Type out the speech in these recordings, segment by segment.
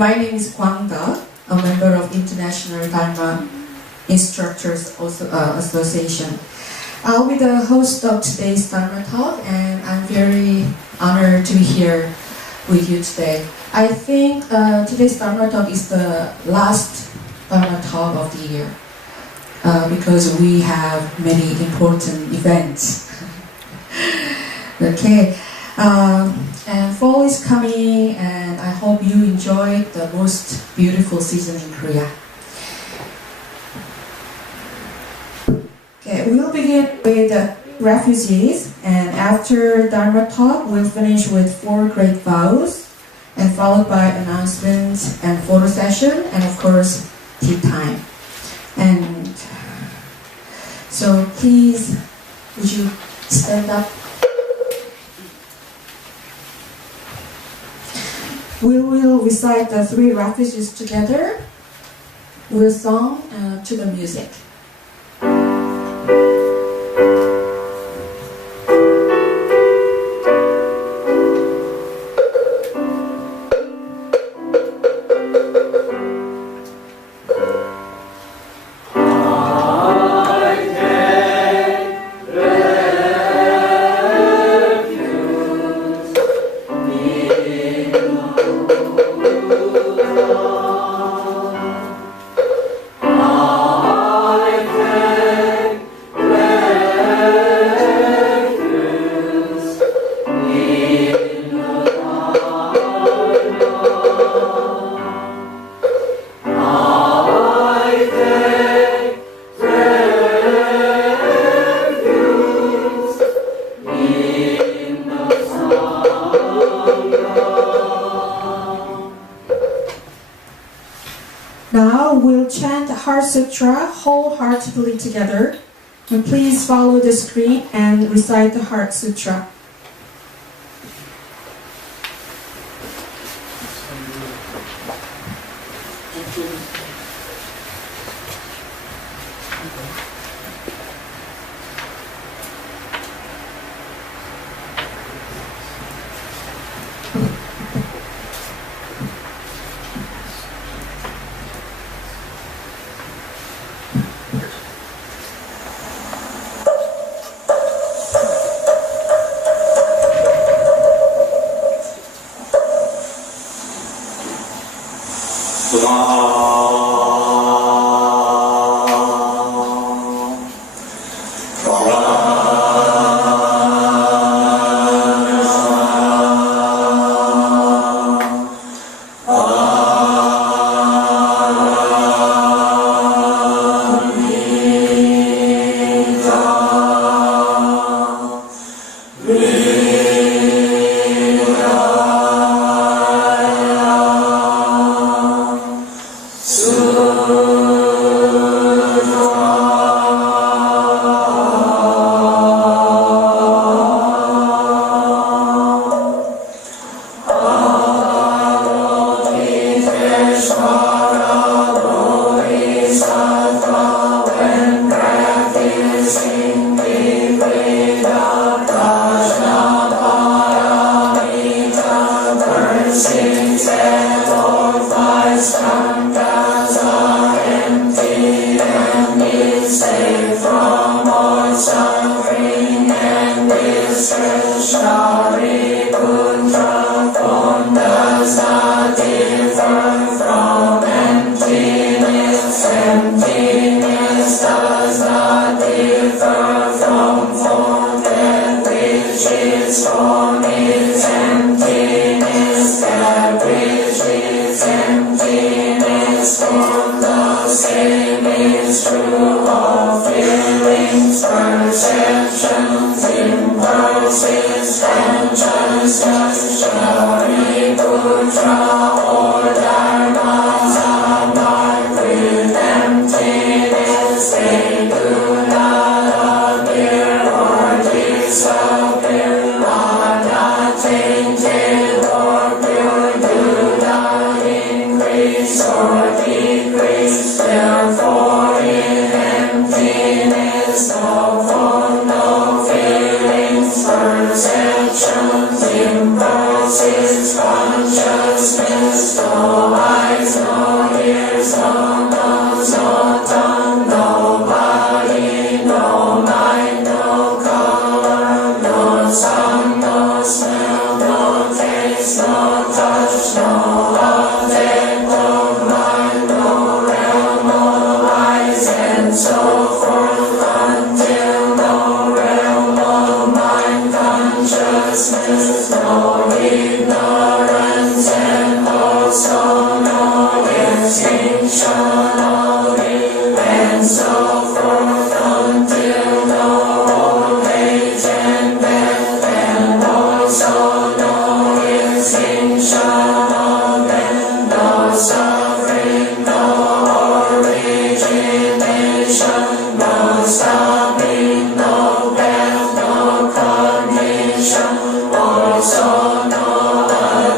My name is Kwang Da, a member of International Dharma Instructors Association. I'll be the host of today's Dharma Talk, and I'm very honored to be here with you today. I think today's Dharma Talk is the last Dharma Talk of the year because we have many important events. Okay. And fall is coming, and I hope you enjoy the most beautiful season in Korea. Okay, we'll begin with refugees, and after Dharma talk, we'll finish with 4 great vows, and followed by announcements and photo session, and of course, tea time. And so please, would you stand up? We will recite the 3 refuges together. We'll sing to the music. Now we'll chant the Heart Sutra wholeheartedly together. And please follow the screen and recite the Heart Sutra. Perceptions, impulses, consciousness. consciousness, no eyes, no ears, no nose, no tongue, no body, no mind, no color, no sound, no smell, no taste, no touch, no object of mind, no realm, no eyes, and so forth, until no realm of mind consciousness, no ignorance, and also no extinction of it, and so forth, until no old age and death, and also no extinction of it, no suffering, no origination, no stopping, no death, no cognition, also no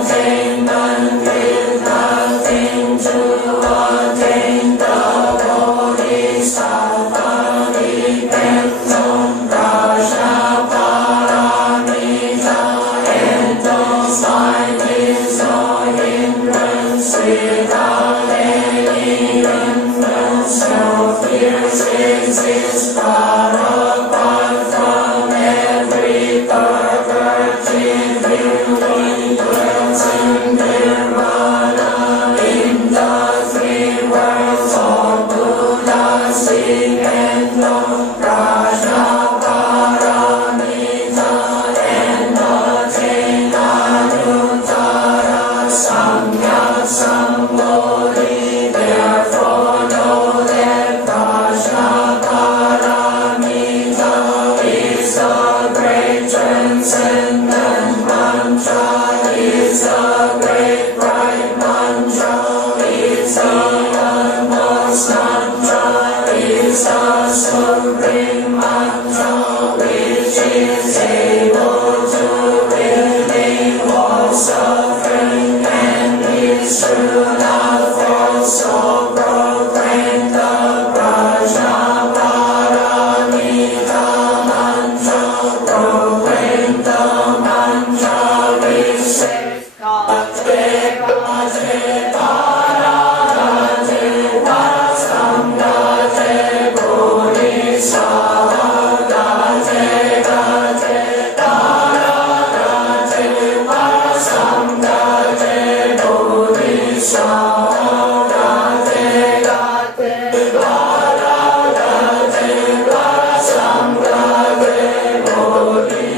attainment with nothing to attain the Bodhisattva Nipettam Raja Paramita, and those mind is no hindrance without any hindrance, no fears exist but apart from every perverted beauty dwells in nirvana in the three worlds of Buddha sleep and no Raja Paramita and attain Anuttara Samyak Sambodhi. Therefore know that Raja Paramita is the great transcendent mantra, is the great bright mantra, is the utmost mantra, is the supreme mantra, which is able to relieve all suffering and is true, not false. So proclaim the Raja Paramita mantra, proclaim the mantra which says Gate, Gate, Tara, Gate, Vasam, Gate, Bodhisattva, Gate, Gate, Tara, Gate, Vasam, Gate, Bodhisattva, Gate, Gate, Tara, Gate, Vasam, Gate, Bodhisattva.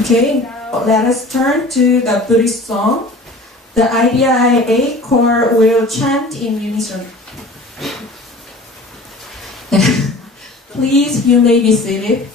Okay, now let us turn to the Buddhist song. The IDIA choir will chant in unison. Please, you may be seated.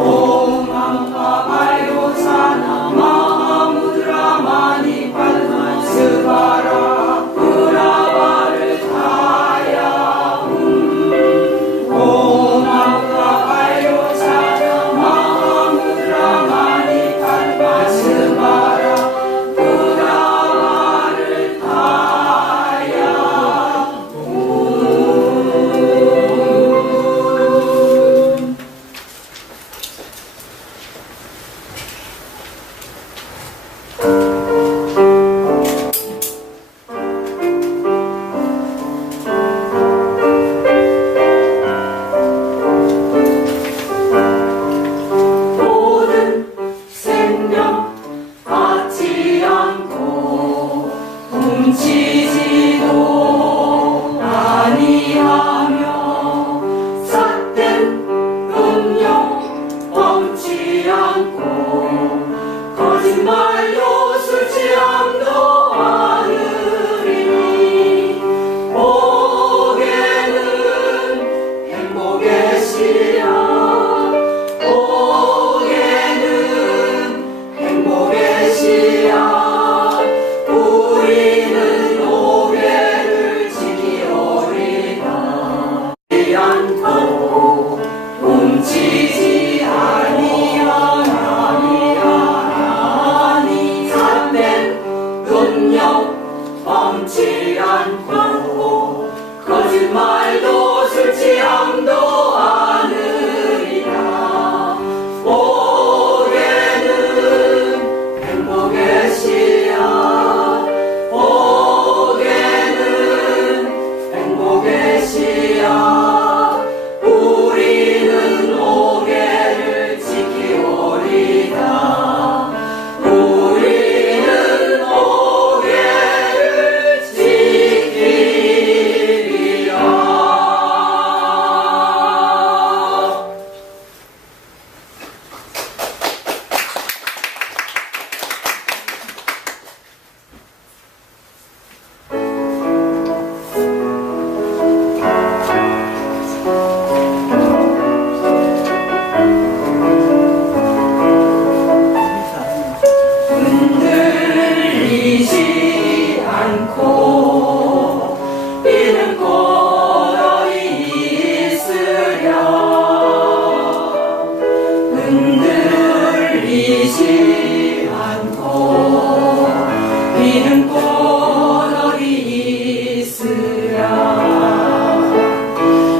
Oh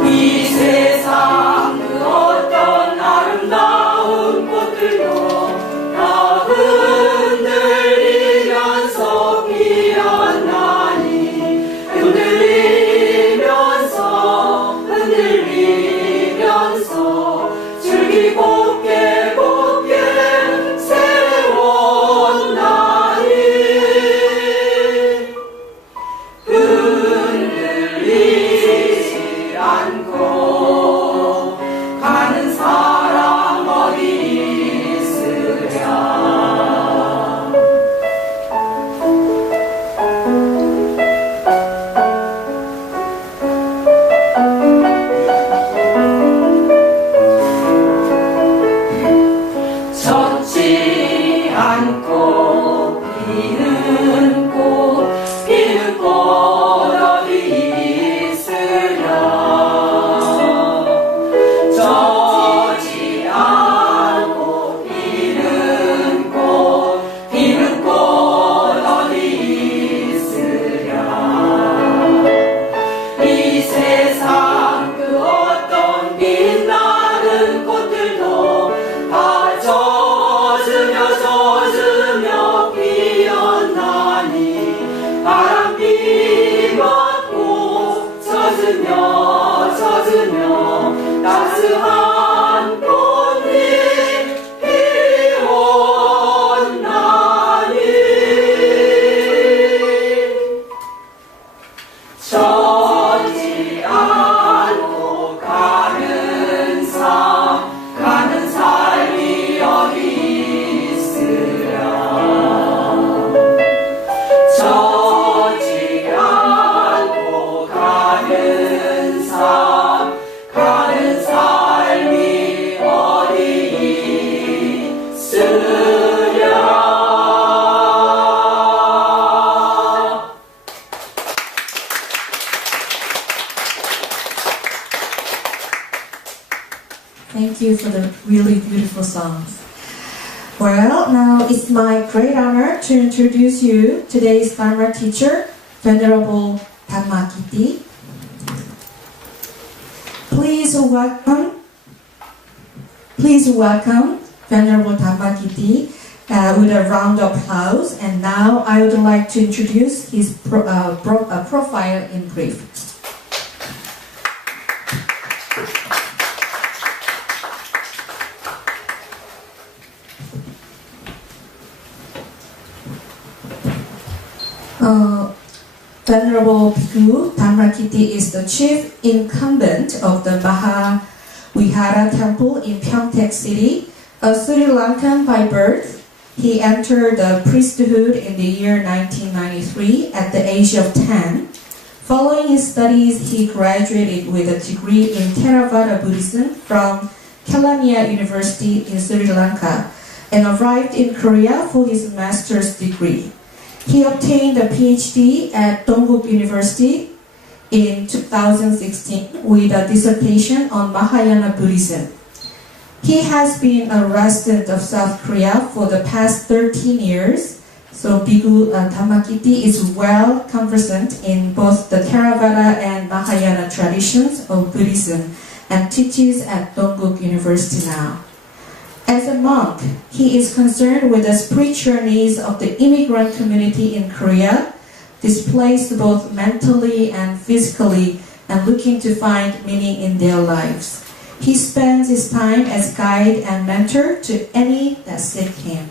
이 세상 그 어떤 아름다운 꽃들도 다 흔들리면서 피어나니 흔들리면서 줄기 곱게 세웠나니 흔들리지 않고 가는 사람 어디 있으랴. 젖지 않고 피는 꽃 어디 있으랴. 젖지 않고 피는 꽃 어디 있으랴. 이 세상 그 어떤 빛나는 꽃들도 다 젖으며 피어나니 바람비 맞고 젖으며 따스한 꽃잎 피웠나니 젖지 않고 가는 삶이 어디 있으랴. 젖지 않고 가는 삶이 어디 있으랴. Thank you for the really beautiful songs. Well, now it's my great honor to introduce you today's Dharma teacher, Venerable Dhamma Kitti. Please welcome Venerable Dhamma Kitti with a round of applause. And now I would like to introduce his profile in brief. Venerable Bhikkhu Dhamma Kitti is the chief incumbent of the Mahavihara Temple in Pyeongtaek City. A Sri Lankan by birth, he entered the priesthood in the year 1993 at the age of 10. Following his studies, he graduated with a degree in Theravada Buddhism from Kelaniya University in Sri Lanka and arrived in Korea for his master's degree. He obtained a PhD at Dongguk University in 2016 with a dissertation on Mahayana Buddhism. He has been a resident of South Korea for the past 13 years, so Bhikkhu Dhamma Kitti is well conversant in both the Theravada and Mahayana traditions of Buddhism and teaches at Dongguk University now. As a monk, he is concerned with the spiritual needs of the immigrant community in Korea, displaced both mentally and physically, and looking to find meaning in their lives. He spends his time as guide and mentor to any that seek him.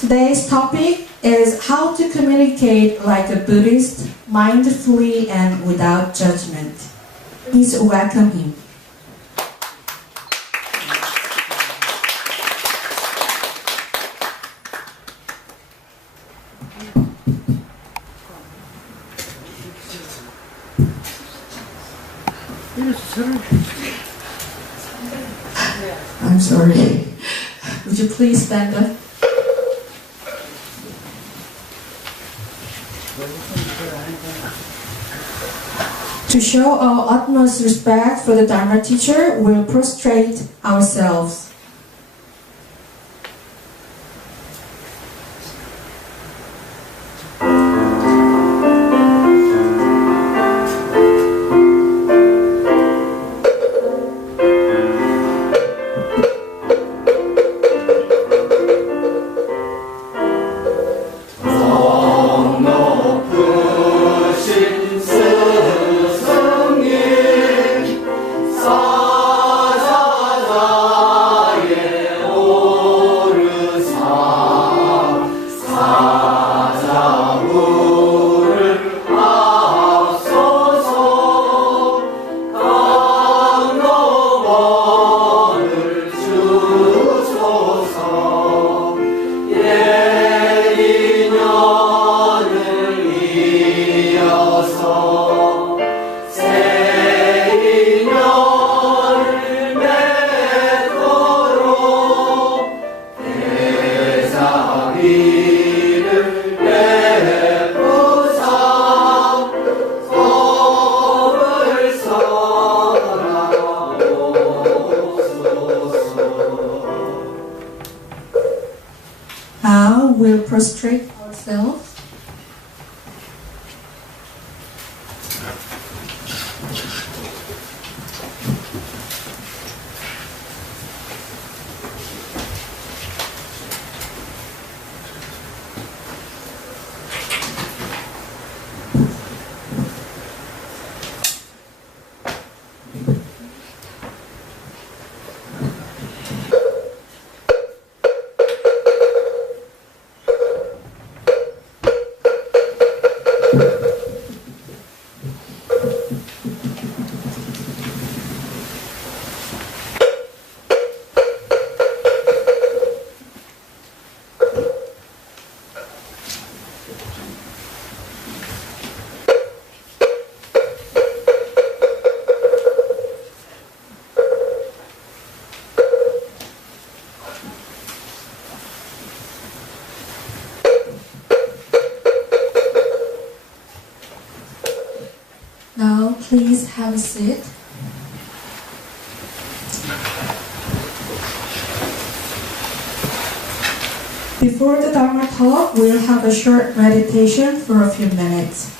Today's topic is how to communicate like a Buddhist, mindfully and without judgment. Please welcome him. I'm sorry. Would you please stand up? To show our utmost respect for the Dharma teacher, we'll prostrate ourselves. Now, please have a seat. Before the Dharma talk, we'll have a short meditation for a few minutes.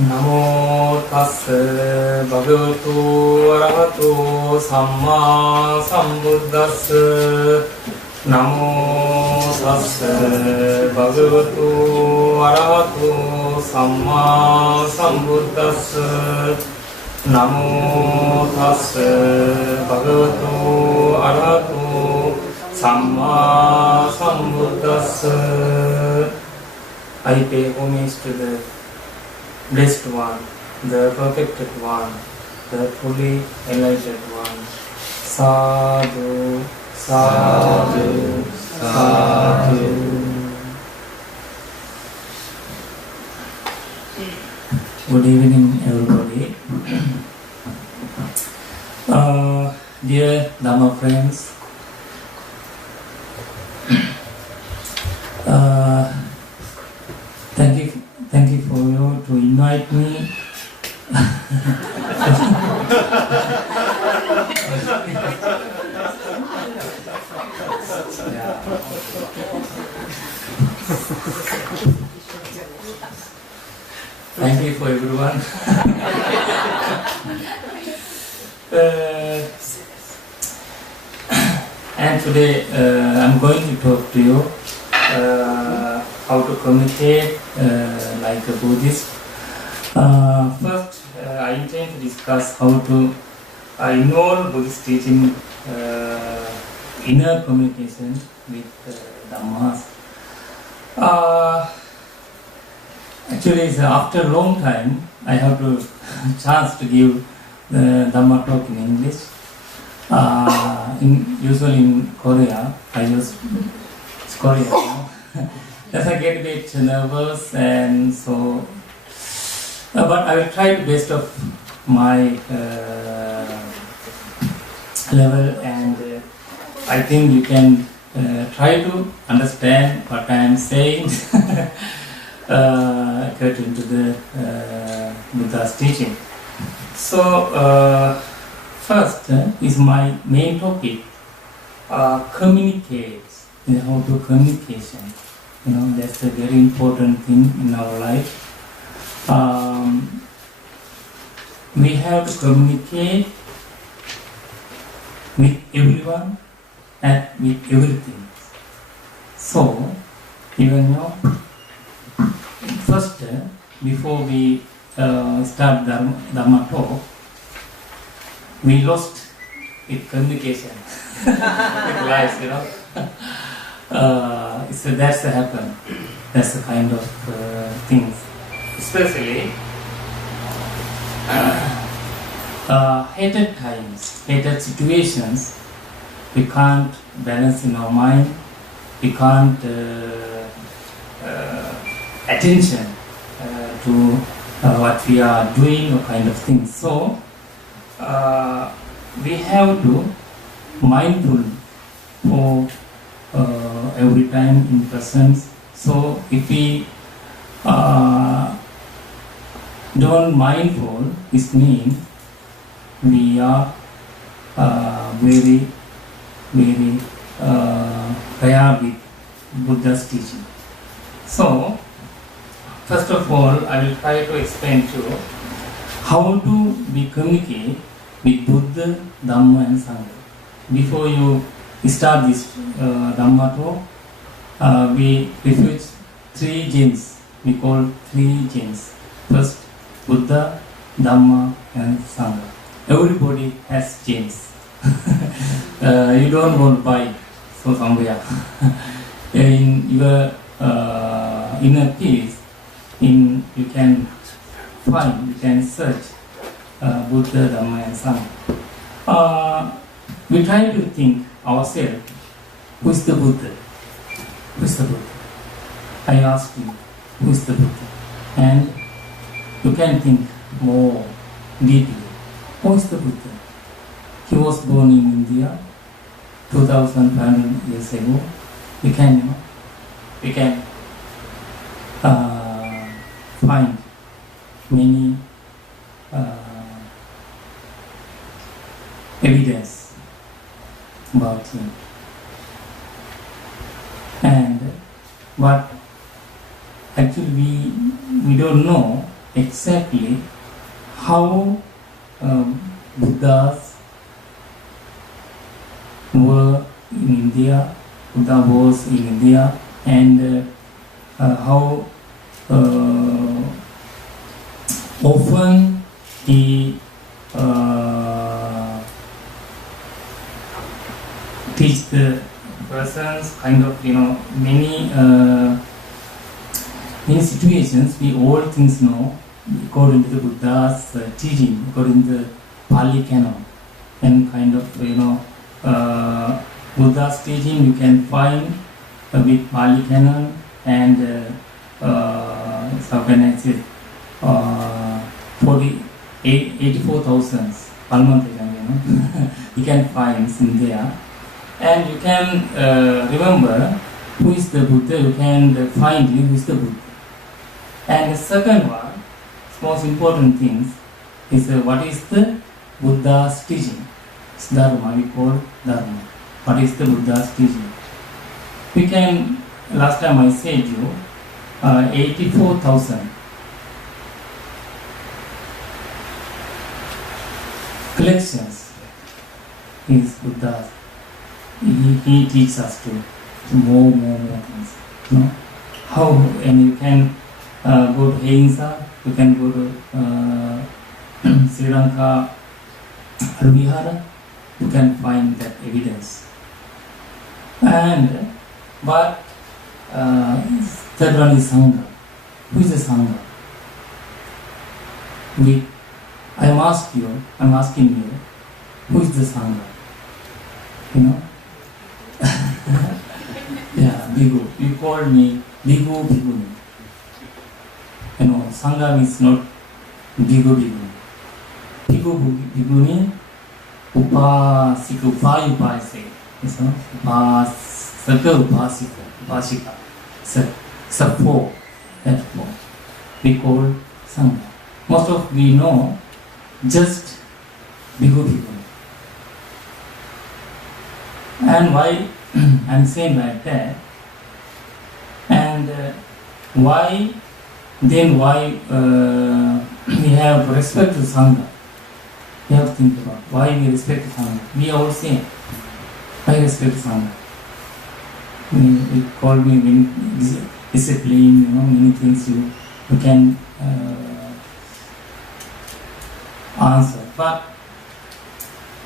Namo tassa bhagavato arahato samma sambuddhassa. Namo tassa bhagavato arahato samma sambuddhassa. Namo tassa bhagavato arahato samma sambuddhassa. I pay homage to the Blessed One, the Perfected One, the fully enlightened One. Sadhu, sadhu, sadhu. Good evening, everybody. Dear Dhamma friends, thank you for you to invite me. Thank you for everyone. And today I'm going to talk to you how to communicate like a Buddhist. First, I intend to discuss how to involve Buddhist teaching inner communication with Dhammas. Actually, it's after a long time I have to chance to give the Dhamma talk in English. Usually in Korea, I use Korea. As I get a bit nervous, and so, but I will try the best of my level, and I think you can try to understand what I am saying according to the Buddha's teaching. So, first is my main topic, communicate, how to communication. That's a very important thing in our life. We have to communicate with everyone and with everything. So, even first, before we start Dharma talk, we lost with communication with lives, so that's happened. That's the kind of things. Especially hated times, hated situations, we can't balance in our mind, we can't attention to what we are doing or kind of things. So we have to mindful for every time in presence. So if we don't mindful, it means we are very rare with Buddha's teaching. So first of all, I will try to explain to you how to we communicate with Buddha, Dhamma and Sangha. Before you start this Dhamma talk, we refuse three genes. We call three genes. First, Buddha, Dhamma and Sangha. Everybody has genes. You don't want to buy so somewhere. In your inner peace, you can find, you can search Buddha, Dhamma and Sangha. We try to think ourselves, who is the Buddha? Who is the Buddha? I ask you, who is the Buddha? And you can think more deeply, who is the Buddha? He was born in India 2,500 years ago. We can find many evidence about him. But actually we don't know exactly how Buddhas were in India, Buddha was in India, and how often he teach the persons, kind of, many situations we all things know according to the Buddha's teaching, according to the Pali canon, and kind of, Buddha's teaching you can find with Pali canon and how can I say 84,000 Palmantajan, you can find in there. And you can remember who is the Buddha, you can find who is the Buddha. And the second one, most important thing, is what is the Buddha's teaching. It's Dharma, we call Dharma. What is the Buddha's teaching? We can, last time I said you, 84,000 collections is Buddha's. He teaches us to more things. How, and you can go to Heinsa, you can go to Sri Lanka Vihara, you can find that evidence. And but third one is Sangha. Who is the Sangha? I'm asking you, who is the Sangha? Yeah, Bhikkhu. You call me Bhikkhu, Bhikkhuni. Sangha is not Bhikkhu, Bhikkhuni. Bhikkhu, Bhikkhuni, Upasika, Upasika. Upasika, Upasika. Four. That's four. We call Sangha. Most of we know just Bhikkhu, Bhikkhuni. And why I'm saying like that? And why we have respect to Sangha? We have to think about why we respect Sangha. We all say, why respect Sangha? We call me discipline, many things you you can answer. But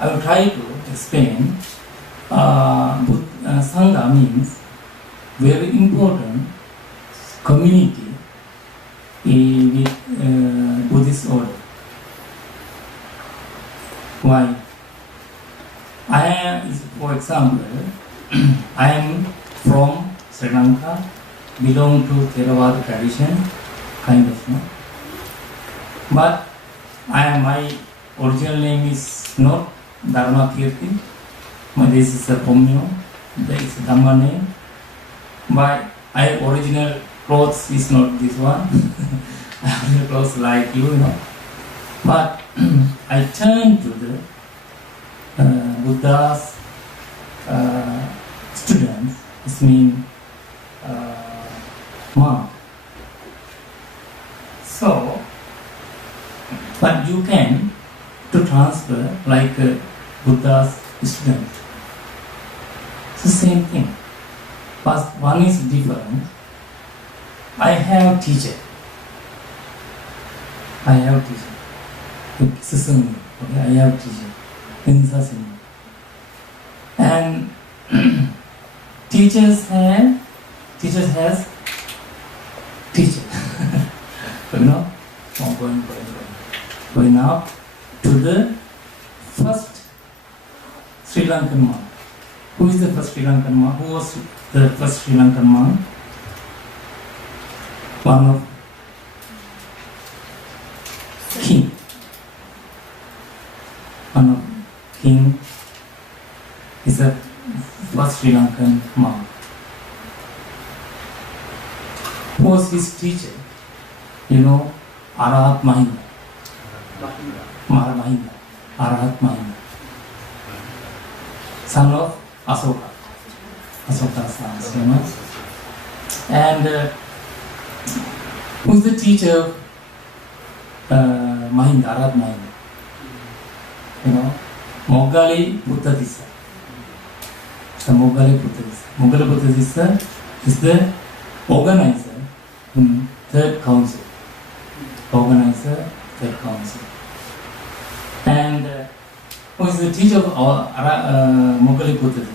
I will try to explain. Sangha means very important community with Buddhist order. Why? I am, for example, I am from Sri Lanka, belong to Theravada tradition, kind of, no? But my original name is not Dharma Kirti. This is a Pomyo, this is a Dhamma name. But my original clothes is not this one. Original clothes like you know. But I turned to the Buddha's students, it means monk. So, but you can to transfer like Buddha's student. It's the same thing. But one is different. I have teacher. I have teacher. Okay, I have teacher. And teachers has teacher. You know, going up to the first Sri Lankan monk. Who is the first Sri Lankan monk? Who was the first Sri Lankan monk? One of king. One of king is the first Sri Lankan monk. Who was his teacher? You know, Arahat Mahinda. Mahinda. Arahat Mahinda. Son of Asoka. Asoka's son, you know. And who's the teacher of Mahinda, Arahat Mahinda? You know, Mogali Buddhadisa. The Mogali Buddhadisa. Mogali Buddhadisa is the organizer in Third Council. Organizer, Third Council. And who is the teacher of Mogali Buddhism?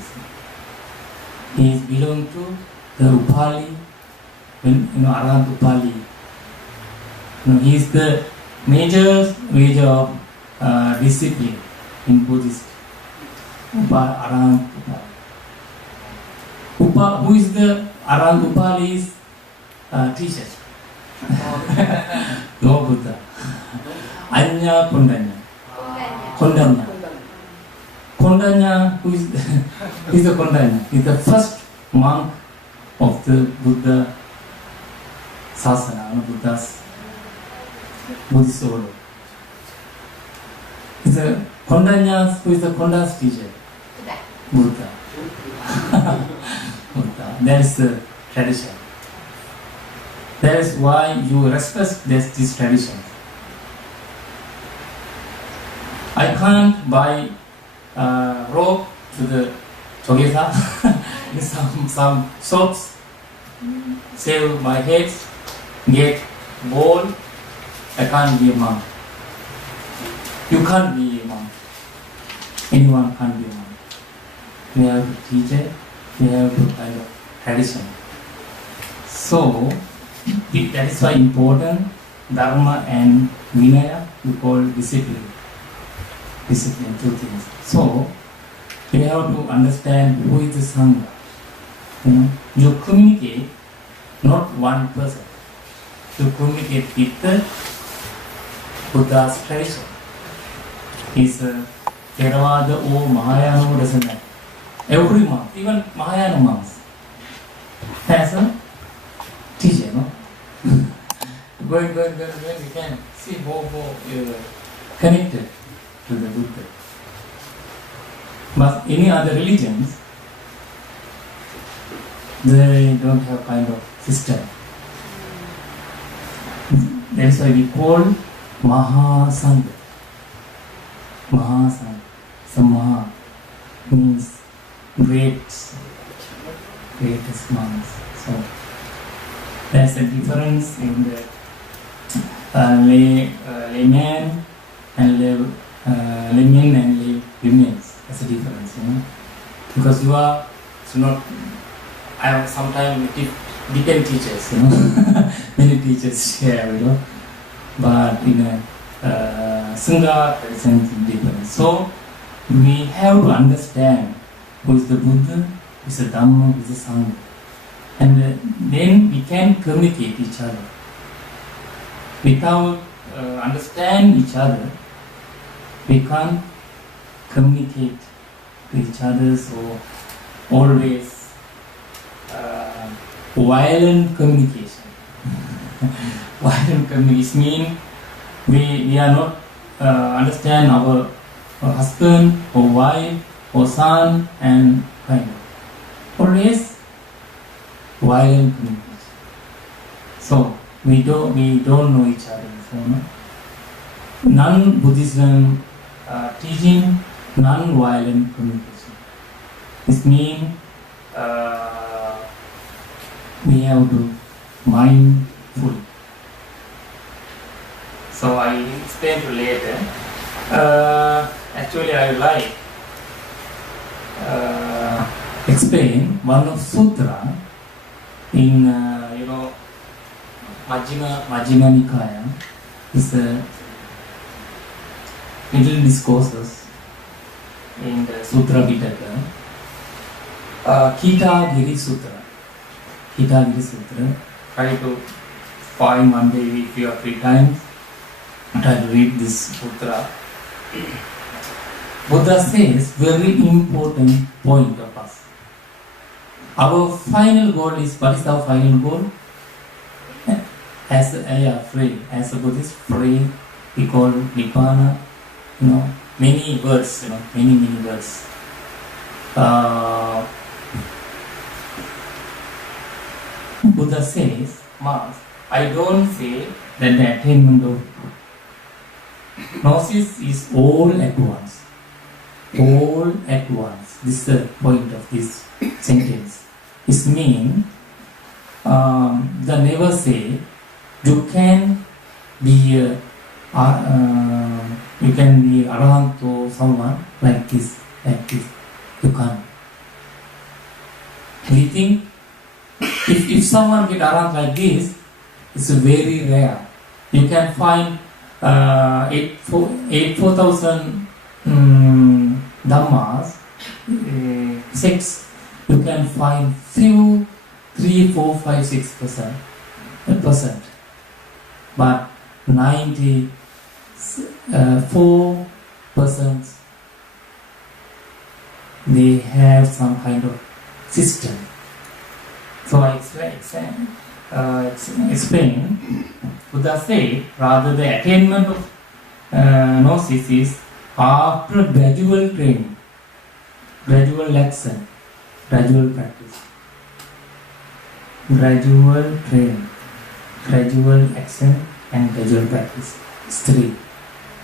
He is belong to the Upali, Arahant Upali. He is the major of discipline in Buddhist. Arahant Upali. Who is the Arahant Upali's teacher? No Buddha. Anya Kondanya. Kondanya, who is the Kondanya? He is the first monk of the Buddha Sasana, Buddha's Buddhist order. Is the Kondanya, who is the Konda's teacher? Buddha. Buddha. That is the tradition. That is why you respect this tradition. I can't buy rope to the together in some shops, save my head, get ball. I can't be a monk. You can't be a monk. Anyone can't be a monk. We have to teach it. We have to kind of tradition. So that is why important Dharma and Vinaya we call discipline. Discipline, two things. So we have to understand who is the Sangha. You communicate not one person. You communicate with the Buddha's tradition. Is Theravada or Mahayana doesn't matter. Every monk, even Mahayana monks, has a teacher, no? Going, you can see more connected to the Buddha. But any other religions, they don't have kind of system. That's why we call Mahasangha. Mahasangha. So Maha means greatest monks. So there's a difference in the layman and laymen and laywomen. That's the difference, you know. Because you are not. I have sometimes different teachers, you know. Many teachers share, you know. But in a Sangha, there is something different. So we have to understand who is the Buddha, who is the Dhamma, who is the Sangha. And then we can communicate each other. Without understand each other, we can't communicate to each other. So always violent communication. Violent communication means we are not understand our husband or wife or son and kind of. Always violent communication. So we don't know each other. So, no? Non-Buddhism teaching non-violent communication. This means we have to mindful. So I explain to later. Actually, I like explain one of sutra in Majjhima Nikaya. Is middle discourses in the Sutra Pitaka. Kita Giri Sutra. Try to find one day if you have free time. Try to read this sutra. Buddha says very important point of us. Our final goal is, what is our final goal? As a Buddhist, free, we call Nibbana, many words, many words. Buddha says, I don't say that the attainment of gnosis is all at once. All at once. This is the point of this sentence. It means, the never say, you can be arahant to someone like this. You can't. We think if someone get arahant like this, it's very rare. You can find 4,000 dhammas, 6. You can find few 3, 4, 5, 6%. But 94% they have some kind of system. So I explain. Buddha said, rather the attainment of gnosis is after gradual training, gradual action, gradual practice. Gradual training, gradual action and gradual practice. It's 3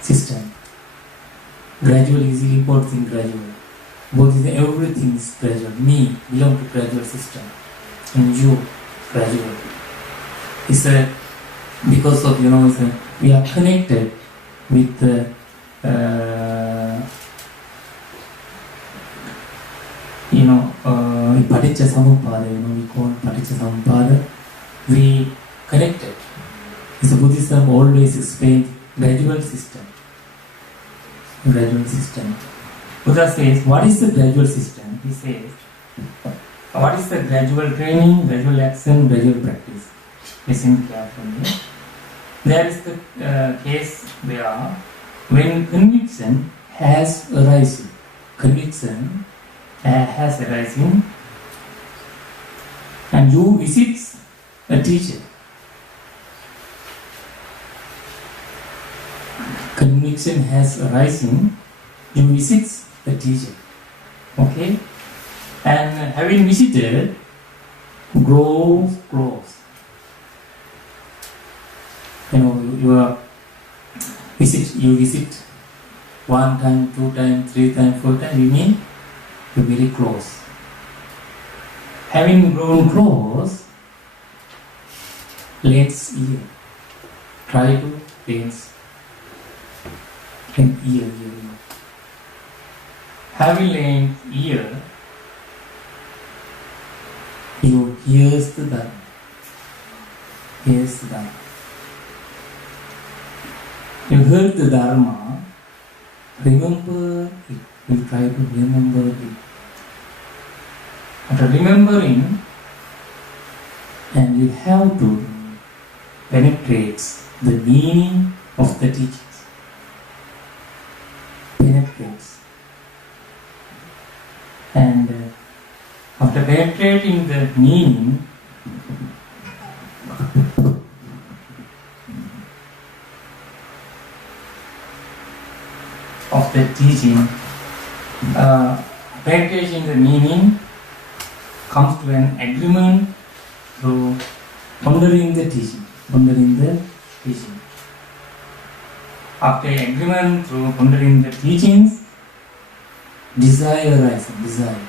system. Gradual is the important thing, gradual. Both everything is gradual. Me belong to gradual system. And you, gradual. It's because of, we are connected with Paticca Samuppada, we call Paticca Samuppada. We connected. So Buddhism always explains gradual system. Gradual system. Buddha says, what is the gradual system? He says, what is the gradual training, gradual action, gradual practice? Listen carefully. There is the case where when conviction has arisen, and you visit a teacher. Conviction has arisen, you visit a teacher. Okay? And having visited, grows. You visit 1 time, 2 times, 3 times, 4 times, you mean you're very close. Having grown close, let's try to raise an ear. Having an ear, you hears the Dharma. Hears the Dharma. You heard the Dharma, remember it. You try to remember it. After remembering, and you have to penetrate the meaning of the teachings. Penetrates. And after penetrating the meaning, of the teaching, penetrating the meaning comes to an agreement through pondering the teaching. After agreement through pondering the teachings, desire arises. Desire.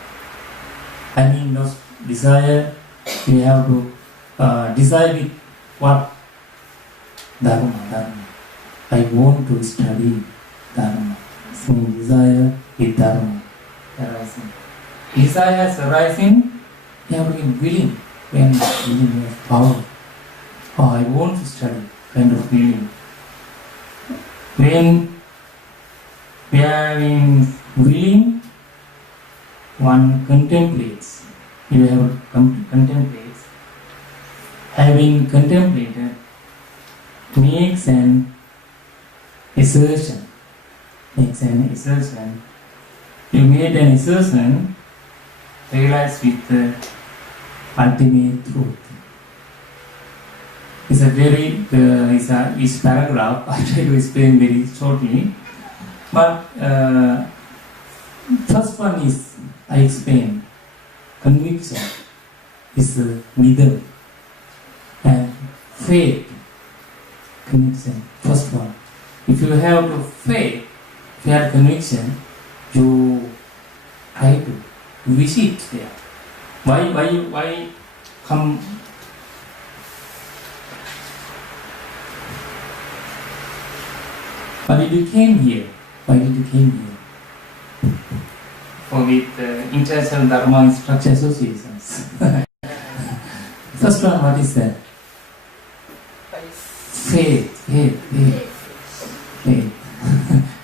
Having those desire, you have to decide with what? Dharma. I want to study Dharma. So desire with Dharma arising. Desires arising, you have to be willing. When willing of power. Oh, I want to study, kind of feeling. When we are in willing, one contemplates. You have contemplates. Having contemplated makes an assertion. You made an assertion, realize with the ultimate truth. It's a very it's paragraph. I try to explain very shortly. But first one is I explain conviction is the middle, and faith, conviction. First one. If you have to faith, if you have conviction, you try to visit there. Why come? Why did you came here? For with International Dharma Instruction Associations. First one, what is that? Faith.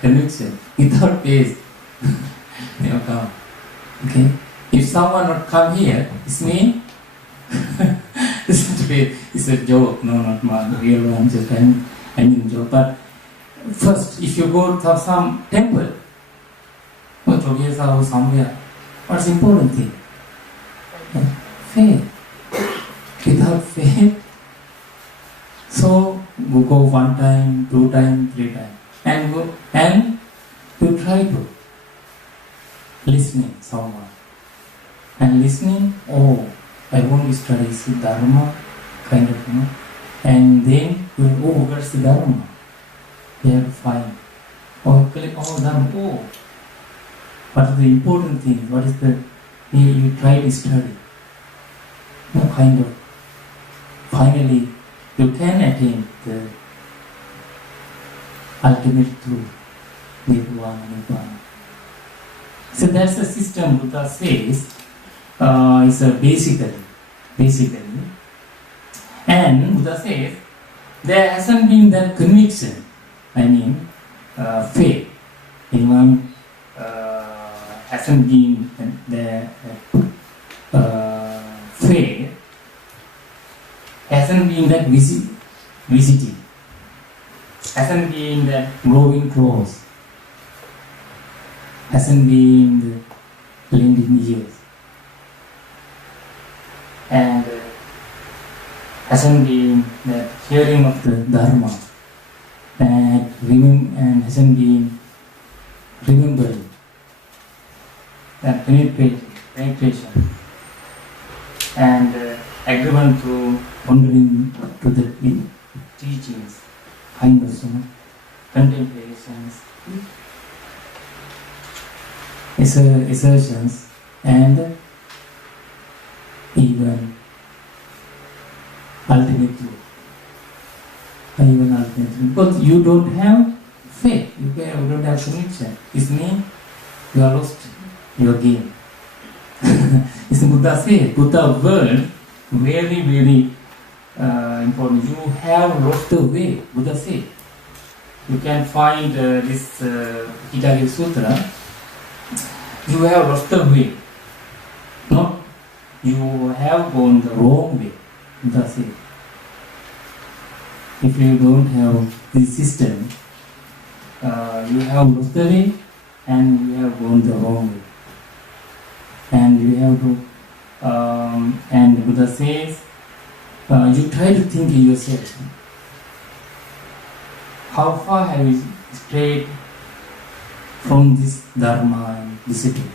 Conviction. Without faith, never come. Okay? If someone would come here, it's me. It's a joke. No, not my real one. Just I'm joke. But first, if you go to some temple, or somewhere, what's the important thing? Faith. Without faith, so we go 1 time, 2 times, 3 times, and you try to listening someone. And listening, oh, I want to study Dharma, kind of, and then you, oh, what's the Dharma? You have to find. Oh, Dharma, oh, what is the important thing? What is the, you try to study. Kind of, finally, you can attain the ultimate truth, Nirvana. So that's the system Buddha says. Is basically, and Buddha says there hasn't been that conviction. I mean, faith. Anyone hasn't been the faith hasn't been that visiting, hasn't been that growing close, hasn't been the lending ears. And hasn't been the hearing of the Dharma, and hasn't been remembering that penetration and agreement to pondering to the teachings, kind of contemplations, assertions, and even ultimate truth. even alternative. Because you don't have faith, you don't have conviction. It means you are lost, you are game. It's Buddha says, Buddha word, very, very important. You have lost the way, Buddha said. You can find this Hidagi Sutra. You have lost the way. No, you have gone the wrong way, Buddha said. If you don't have this system, you have lost the way and you have gone the wrong way. And you have to, and Buddha says, you try to think in yourself. How far have you strayed from this Dharma and discipline?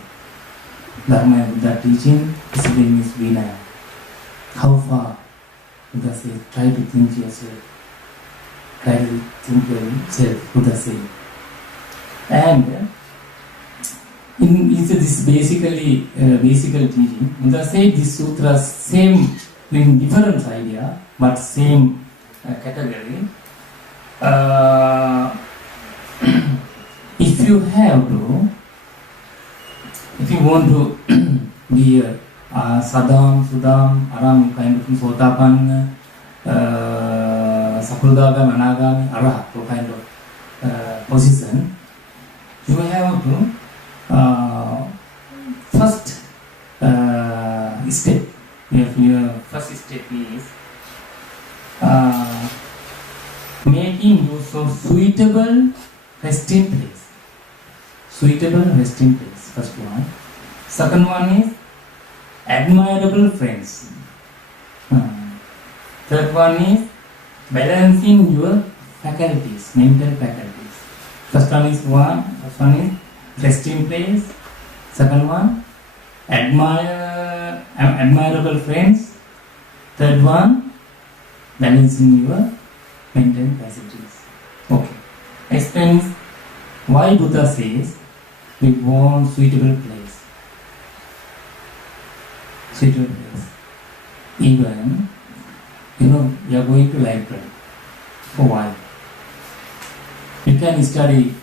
Dharma and Buddha teaching, discipline is Vinaya. How far? Buddha says, try to think yourself. Try to think yourself, Buddha says. And this basically basic teaching. Buddha said this sutra same in different idea, but same category. If you want to be a Sadam, Sudam, Aram kind of Sotapan, Sakuldagam, Anagami, Arahat kind of position, you have to first step. If your first step is making use of suitable resting place. Suitable resting place, first one. Second one is admirable friends. Third one is balancing your faculties, mental faculties. First one is resting place. Second one, admirable friends. Third one, balancing your mental faculties. Okay. Explains why Buddha says we want suitable place. Suitable place. Even, you are going to library. For why? You can study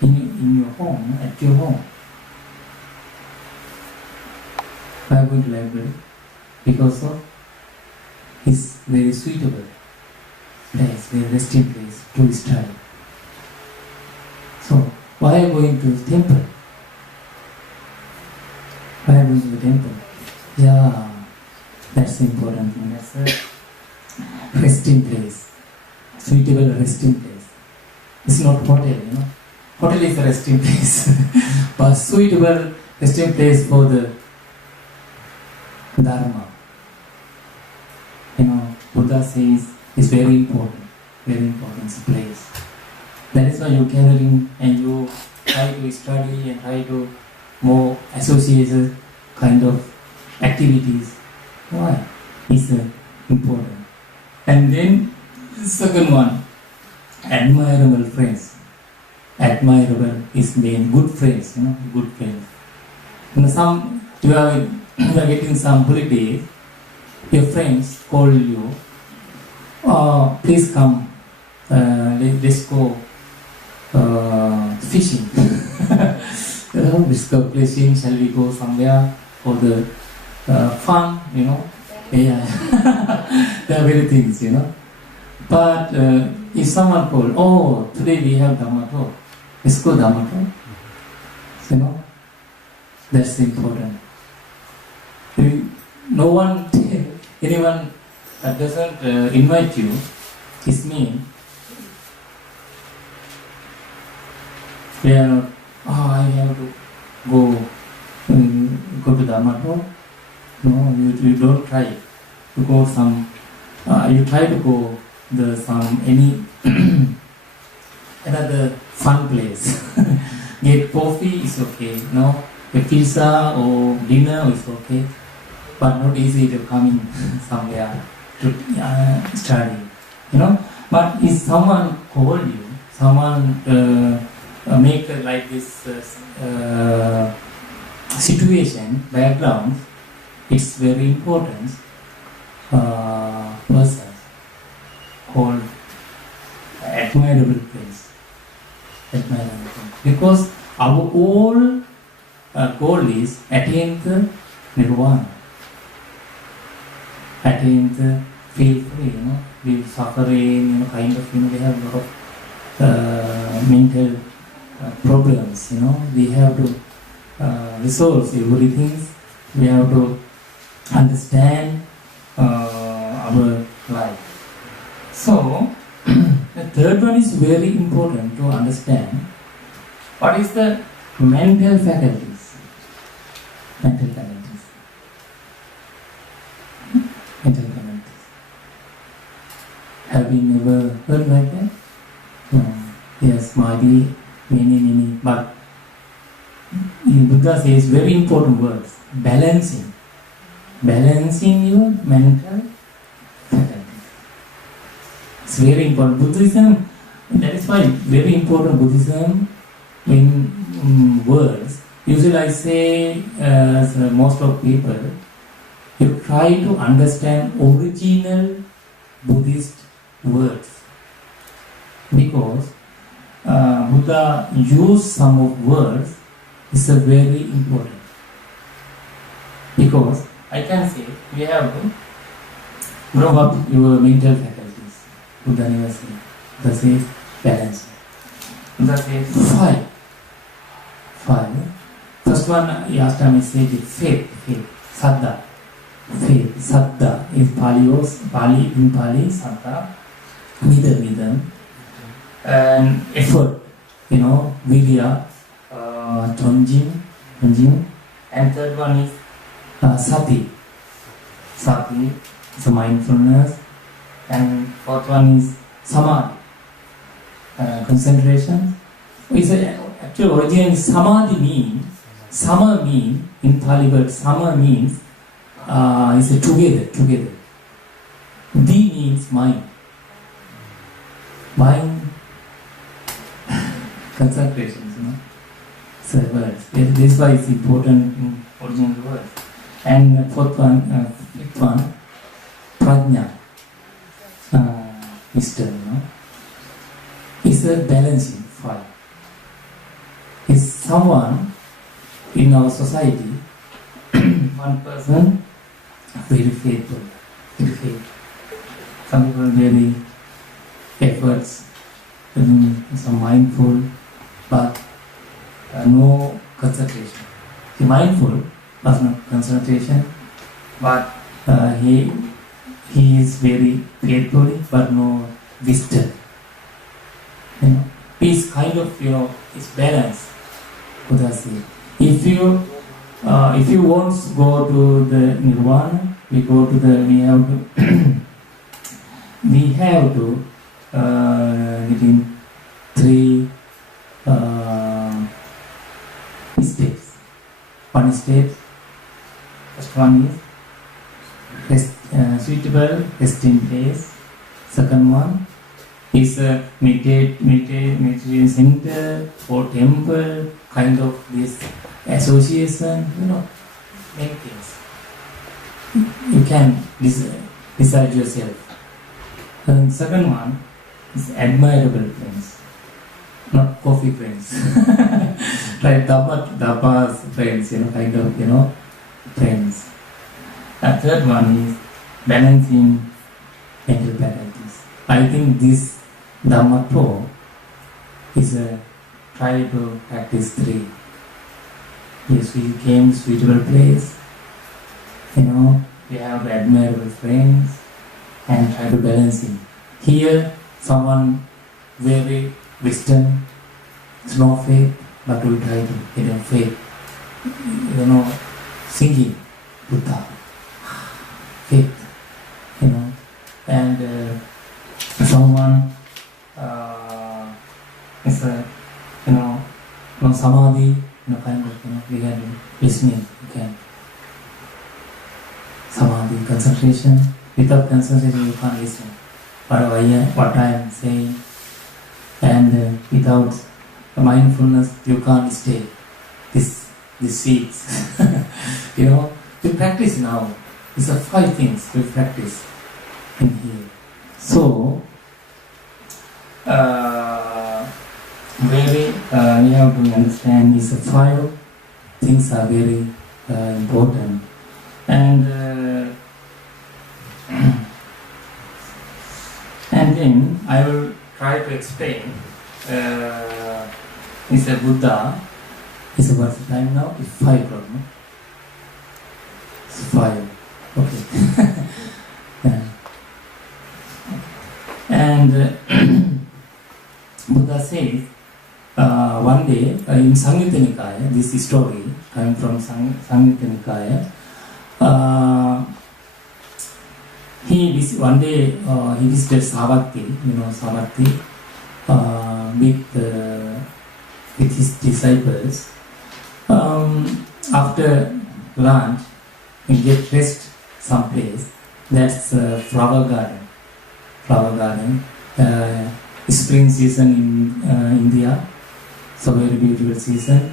in your home, at your home. Why going to library? Because of his very suitable place, very resting place to study. So, why going to temple? Why going to the temple? Yeah, that's the important thing. That's a resting place, suitable resting place. It's not hotel, Hotel is a resting place, but suitable resting place for the Dharma. Buddha says is very important place. That is why you gathering and you try to study and try to more associated kind of activities. Why? It's important. And then second one, admirable friends. Admirable is mean good friends, good friends. Some you are getting some holidays, your friends call you, please come, let's go fishing. Let's go fishing, shall we go somewhere for the fun, Yeah. There are many things, But if someone call, today we have Dhamma talk, let's go Dhamma talk. That's important. No one, anyone that doesn't invite you, is mean they are not, I have to go to Dhamma talk. No, you don't try to go some. You try to go any another fun place. Get coffee is okay. No, a pizza or dinner is okay, but not easy to come in somewhere to study. But if someone call you, someone make like this situation background, it's very important person called admirable place. Admirable place. Because our whole goal is attain the nirvana. Attain the feel free, we suffering, kind of, we have a lot of mental problems, we have to resolve everything, we have to understand our life. So, the third one is very important to understand. What is the mental faculties? Mental faculties. Mental faculties. Have you never heard like that? No. Yes, maybe many, but Buddha says very important words. Balancing. Balancing your mental faculties. It's very important. Buddhism, that is why very important Buddhism in words. Usually I say, most of people, you try to understand original Buddhist words. Because Buddha used some of words, is very important. Because I can say, we have to grow up your mental faculties. Buddha never said. Buddha says balance. Buddha says five. First one, last time I said it, faith, saddha. Faith, saddha is Pali, saddha, midam, and effort, virya, chonjing, and third one is sati. Sati is mindfulness, and fourth one is samadhi, concentration. Actually, originally samadhi means, sama means, in Pali word sama means, is together. Di means mind. Mind, concentration, so words. This is why it's important in original words. And fifth one, prajna, wisdom, is a balancing five. Is someone in our society, one person very faithful. Some people very efforts, some mindful, but no concentration. He mindful, but no concentration. But he is very faithful, but no wisdom. Peace kind of is balance. Buddha said, if you want to go to the nirvana, we have to get in three steps. One step, first one is suitable resting place. Second one is a meditation center or temple, kind of this association, many things. You can decide yourself. And second one is admirable friends, not coffee friends. Like Dabba's friends, kind of, friends. And third one is balancing mental faculties. I think this Dhamma talk is a try to practice three. Yes, we came to suitable place, we have admirable friends, and try to balance it. Here, someone very wisdom, it's no faith, but we try to get a faith. Singing Buddha, faith, and someone is samadhi, kind of, we can listening, you can samadhi, concentration. Without concentration, you can't listen. What I am saying, and without mindfulness, you can't stay. This seeds, we practice now. These are 5 things we practice in here. So, very we have to understand is the 5 things are very important, and and then I will try to explain. Is a Buddha. Is what's the time now? It's 5 o'clock. No? It's 5. Okay. Yeah. And Buddha says one day in Samyutta Nikaya, this story coming from Samyutta Nikaya, one day he visited Savatthi, Savatthi, with his disciples. After lunch, he get rest someplace. That's flower garden. Flower garden. Spring season in India, so very beautiful season.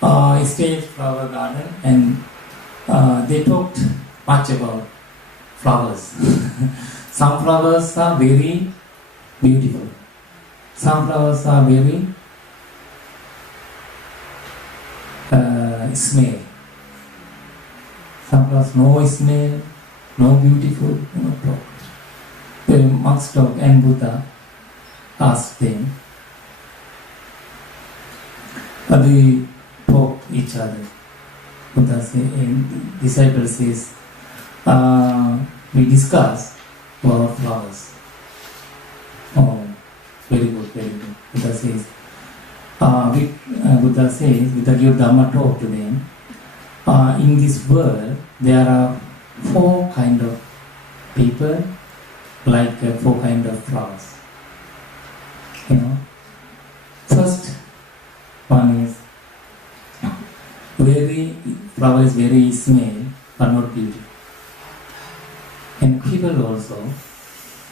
He stayed flower garden, and they talked much about flowers. Some flowers are very beautiful. Some flowers are very smell. Some flowers no smell, no beautiful, talk. They must talk, and Buddha asked them. They talk each other. Buddha says, and disciple says, we discuss about flowers. Oh, very good, very good. Buddha says, Buddha give Dhamma talk to them. In this world, there are 4 kind of people, like 4 kind of flowers. First one is flower is very small but not beautiful. And people also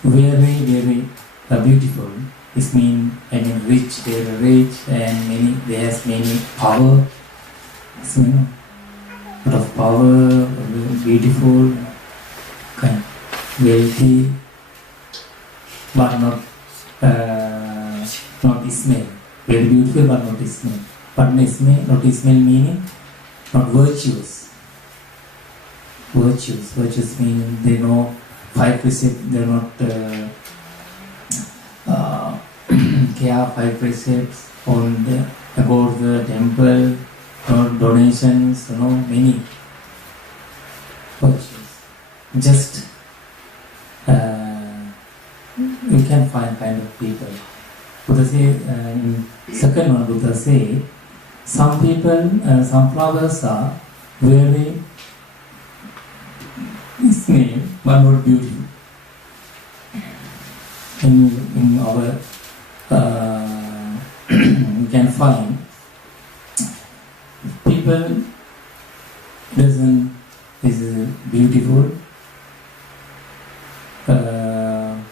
very, very beautiful. It means rich, very rich, and they has many power. So, lot of power, beautiful, kind, wealthy, but not smell. Very beautiful, but not smell. But not smell meaning not virtuous. Virtuous meaning they know 5 precepts. They not care 5 precepts on about the temple, donations, many virtues. Just you can find kind of people. Buddha say in second one, Buddha say some people, some flowers are very small but not beautiful. In our you can find people is beautiful.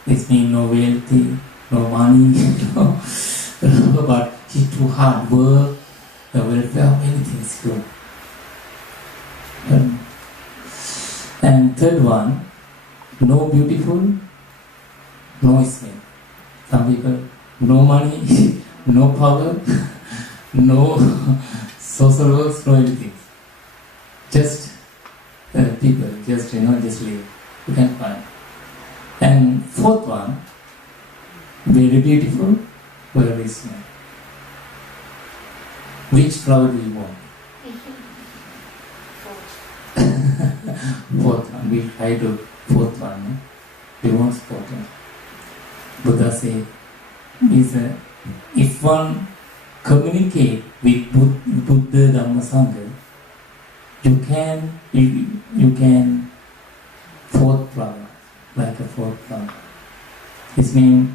It means no wealthy, no money, but he too hard work, the welfare, many things good. And third one, no beautiful, no smell. Some people, no money, no power, no social works, no anything. Just people, just live. You can find. And fourth one, very beautiful, very small. Which flower do you want? Fourth one, we try to fourth one. No? We want fourth one. Buddha said, if one communicate with Buddha, Dhamma, Sangha, you can fourth flower, like a fourth flower. It means,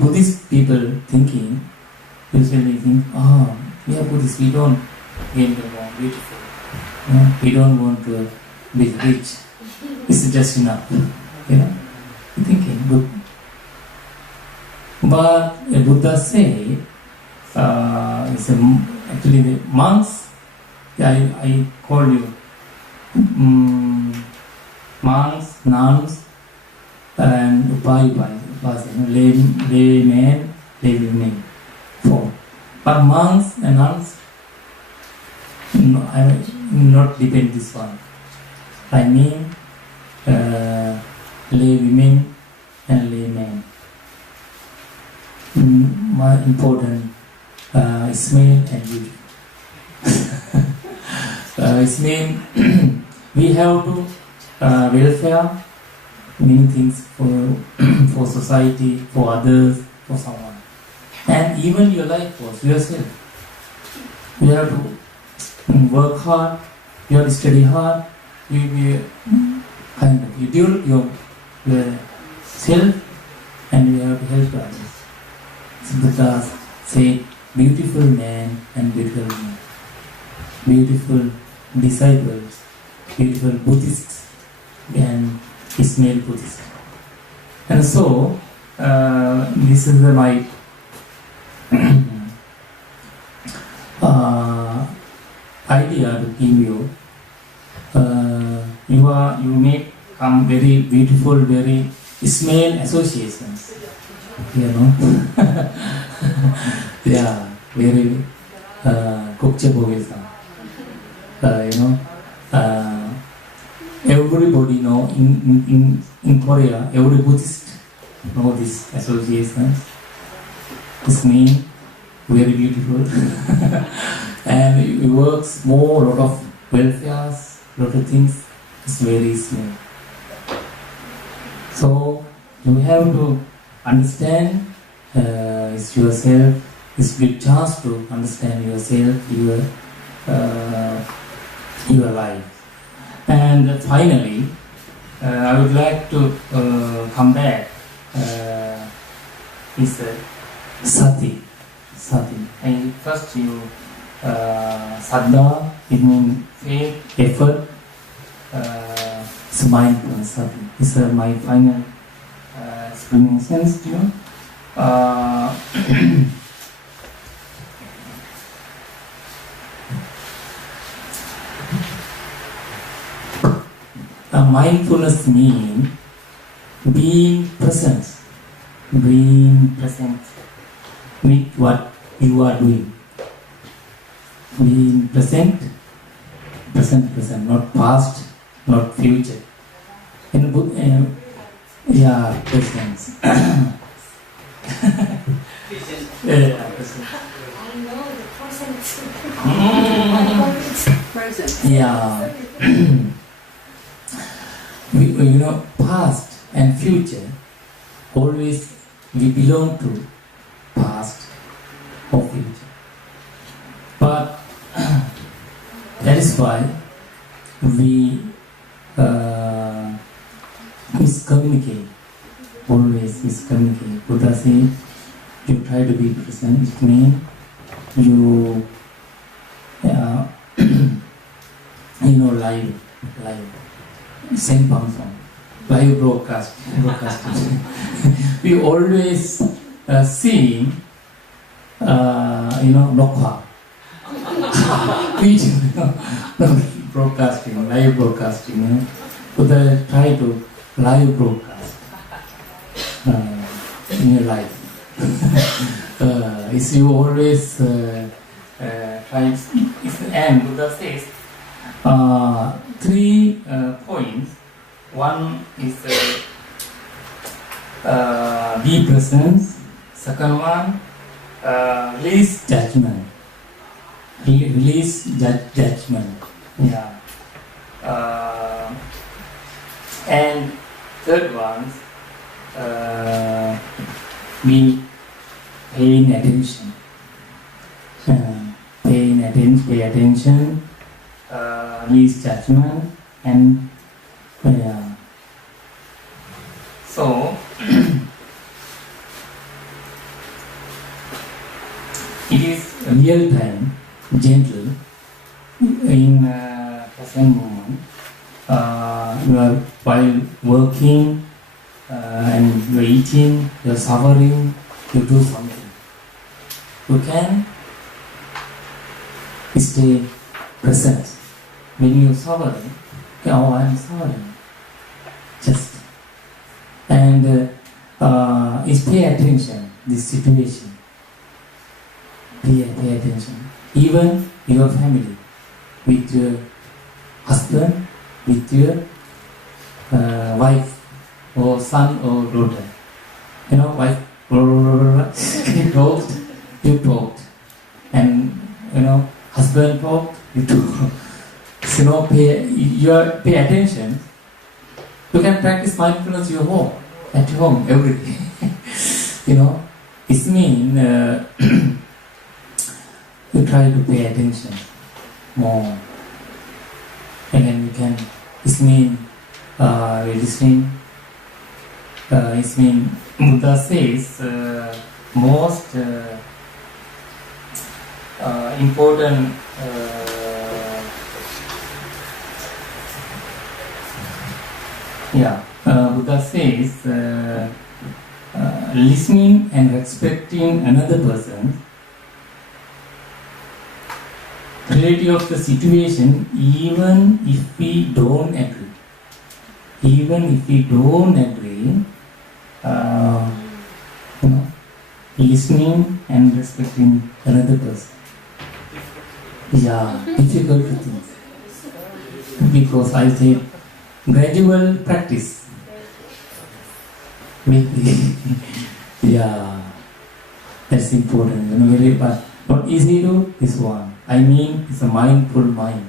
Buddhist people thinking, usually think, we are Buddhists, we don't get the more beautiful. We don't want to be rich. It's just enough. Thinking good. But Buddha say, actually the monks, I call you monks, nuns, and upayi. was layman, laywomen. 4. But monks and nuns, no, I will not depend this one. I mean laywomen and laymen. More important, Ismail and Judy. Ismail, we have to welfare, many things for society, for others, for someone, and even your life for yourself. You have to work hard, you have to study hard, you develop yourself, and you have to help others. So Buddha said, beautiful man and beautiful woman, beautiful disciples, beautiful Buddhists and Ismail Buddhists. And so, this is my idea to give you. You may come very beautiful, very Ismail associations. You know, yeah, very 국제포교사. Everybody know in Korea, every Buddhist know this association. This means very beautiful, and it works more, lot of welfares, lot of things. It's very small. So you have to understand yourself. It's a good chance to understand yourself, your life. And finally, I would like to come back. Is sati. And first you saddha, it means faith, effort. It's mindfulness. Sati. It's my final explanations to you. Mindfulness means being present with what you are doing. Being present, not past, not future. In presence. Present. I know the present. Yeah. Past and future, always we belong to past or future. But that is why we miscommunicate, always miscommunicate. Buddha said, you try to be present, it means you live. Same function, live broadcasting. We always see, nokwa. Broadcasting, live broadcasting. Buddha try to live broadcast in your life. If you always try, and Buddha says 3 points. One is be present. Second one, release judgment. Release judgment. Yeah. And third one, be paying attention. Pay attention. Release judgment and so it is real time, gentle in present moment. You are while working and you are eating, you are suffering, you do something. You can stay present. When you are suffering, I am suffering. Just and is pay attention this situation. Pay attention. Even your family, with your husband, with your wife or son or daughter. Wife, you talked, and husband talked, you talked. Pay attention. You can practice mindfulness at home every day. It means you try to pay attention more, and then you can. It means listening. It means Buddha says most important. Buddha says listening and respecting another person, reality of the situation, even if we don't agree. Listening and respecting another person. Difficult to think. Because I say gradual practice. Maybe. That's important. Really, but not easy to this one. I mean, it's a mindful mind.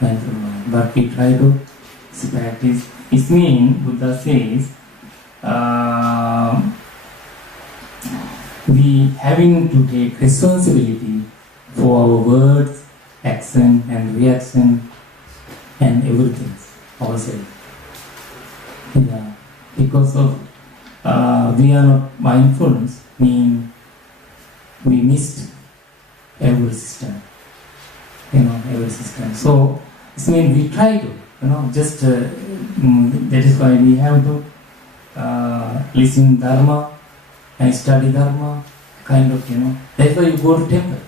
But we try to practice. It means Buddha says we having to take responsibility for our words, action, and reaction, and everything ourselves. Because of we are not mindfulness, mean we missed every system. Every system. So it means we try to, that is why we have to listen Dharma and study Dharma, That's why you go to temple.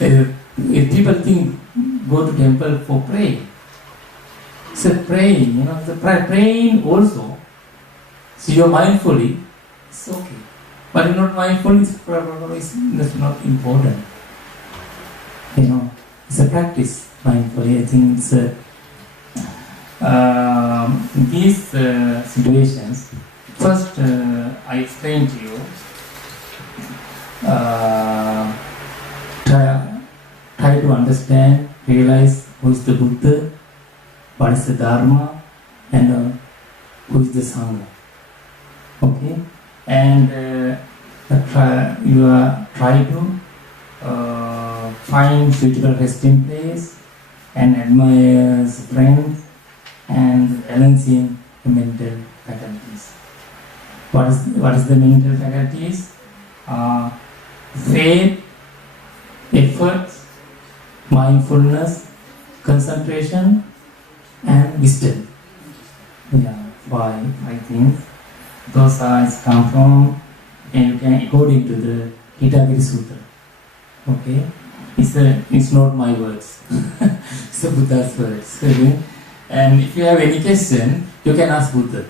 If people think go to temple for praying. So praying, praying also. So you're mindfully, it's okay. But you're not mindful, that's not important. It's a practice, mindfully. I think it's these situations. First, I explained to you. Try to understand, realize who is the Buddha, what is the Dharma, and who is the Sangha. Okay, and try to find suitable resting place and admire friends and balancing the mental faculties. What is the mental faculties? Faith, effort, mindfulness, concentration, and wisdom. Five things. Those eyes come from, and you can according to the Hitagiri Sutra. Okay, it's not my words. It's the Buddha's words. Okay? And if you have any question, you can ask Buddha.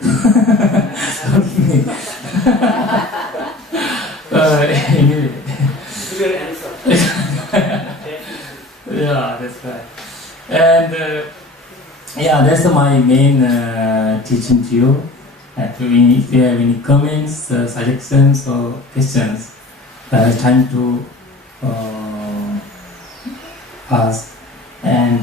Anyway. Good answer. That's right. And that's my main teaching to you. If you have any comments, suggestions, or questions, time to ask. And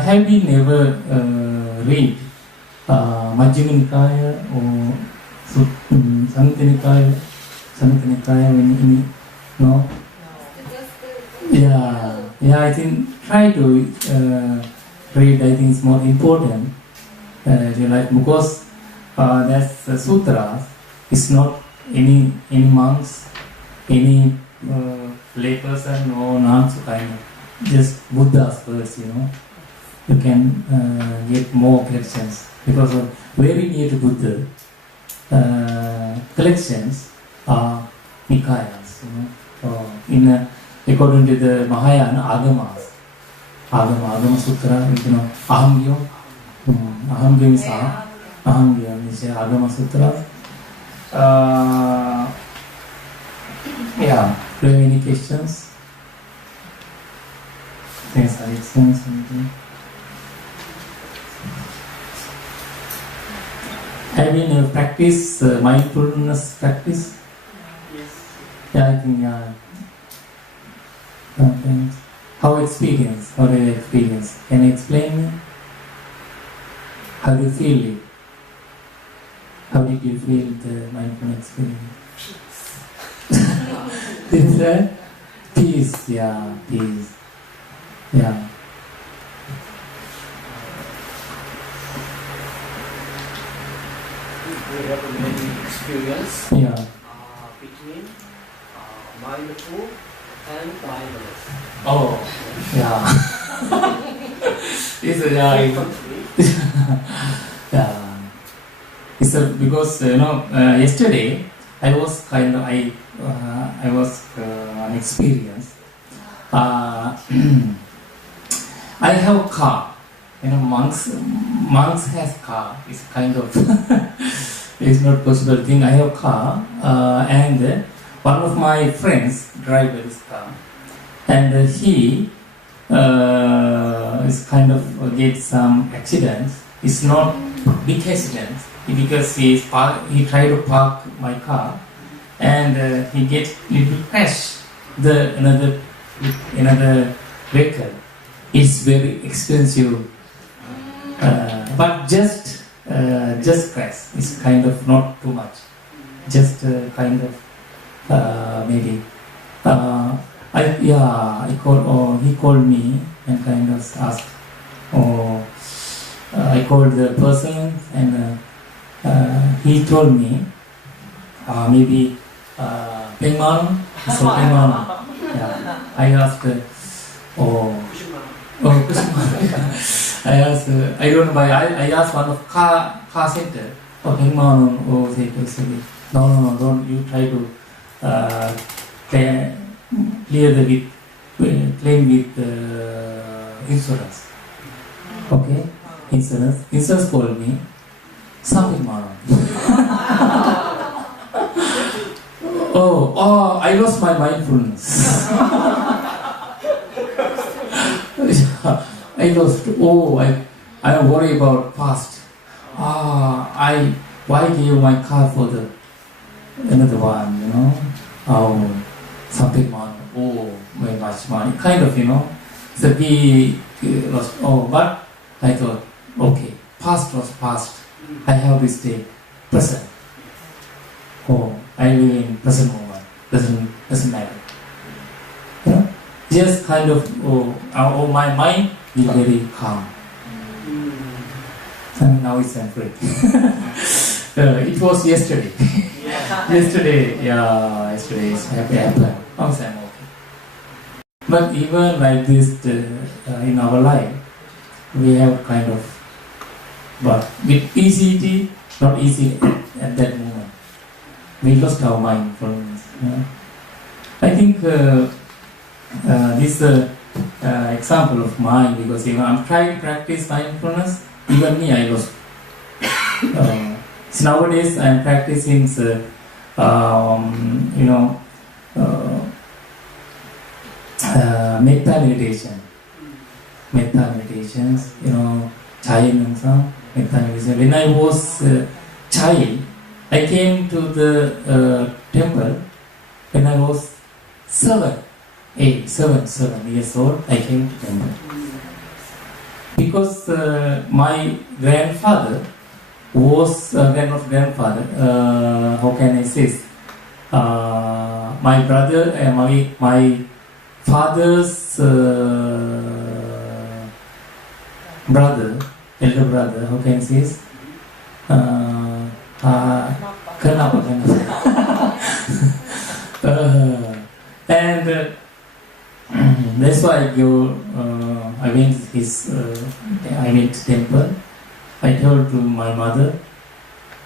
have we never read Majjhima Nikaya or Samyutta Nikaya no? I think try to read. I think it's more important. Because that's the sutras. It's not any monks, any layperson or nuns kind of. Just Buddha's words. You can get more collections. because very near to Buddha, collections are Nikayas. According to the Mahayana Agamas, Agama Sutra, Ahamgyam, Ahamgyam is Agama Sutra. Yeah, do you have any questions? Thanks, something. Have you practiced mindfulness practice? Yes. Yeah, I think, yeah. Sometimes. How do you experience? Can you explain me? How do you feel it? How did you feel the mindfulness experience? Is that peace? Yeah, peace. Yeah. We have many experience Yeah. between mindful and mindless. Oh, yeah. It's yeah. It's because yesterday I was an experience. I have a car. Monks has car. It's kind of it's not possible thing. I have a car, and one of my friends drive this car, and he is kind of get some accidents. It's not big accidents because he tried to park my car, and he get little crash another vehicle. It's very expensive, but just crash. It's kind of not too much, just kind of maybe. He called me and kind of asked. I called the person and he told me maybe Pengman. So Pengman. Yeah. I asked. I asked. I don't know why. I asked one of car center. Pengman. They said no. Don't you try to clear the claim with insurance. Okay. Insurance called me. Something more. I lost my mindfulness. I lost. I am worried about past. Why give my car for the another one? Something more. Very much money. Kind of, So he lost. But I thought, okay, past was past. I have to stay present. I live in present moment. Doesn't matter. Just kind of, my mind is very calm. And now it's free. It was yesterday. Yesterday it's happened. Now I'm okay. But even like this in our life, we have kind of, but with easy, not easy at that moment. We lost our mindfulness. I think this example of mine, because I'm trying to practice mindfulness, even me I lost. So nowadays I'm practicing metta meditation. Metta meditations, child and some metta meditation. When I was child, I came to the temple when I was 7 years old. I came to temple because my grandfather was not grandfather. How can I say? My brother, my father's brother, elder brother. How can I say? Kenapa? And that's why I went to temple, I told to my mother,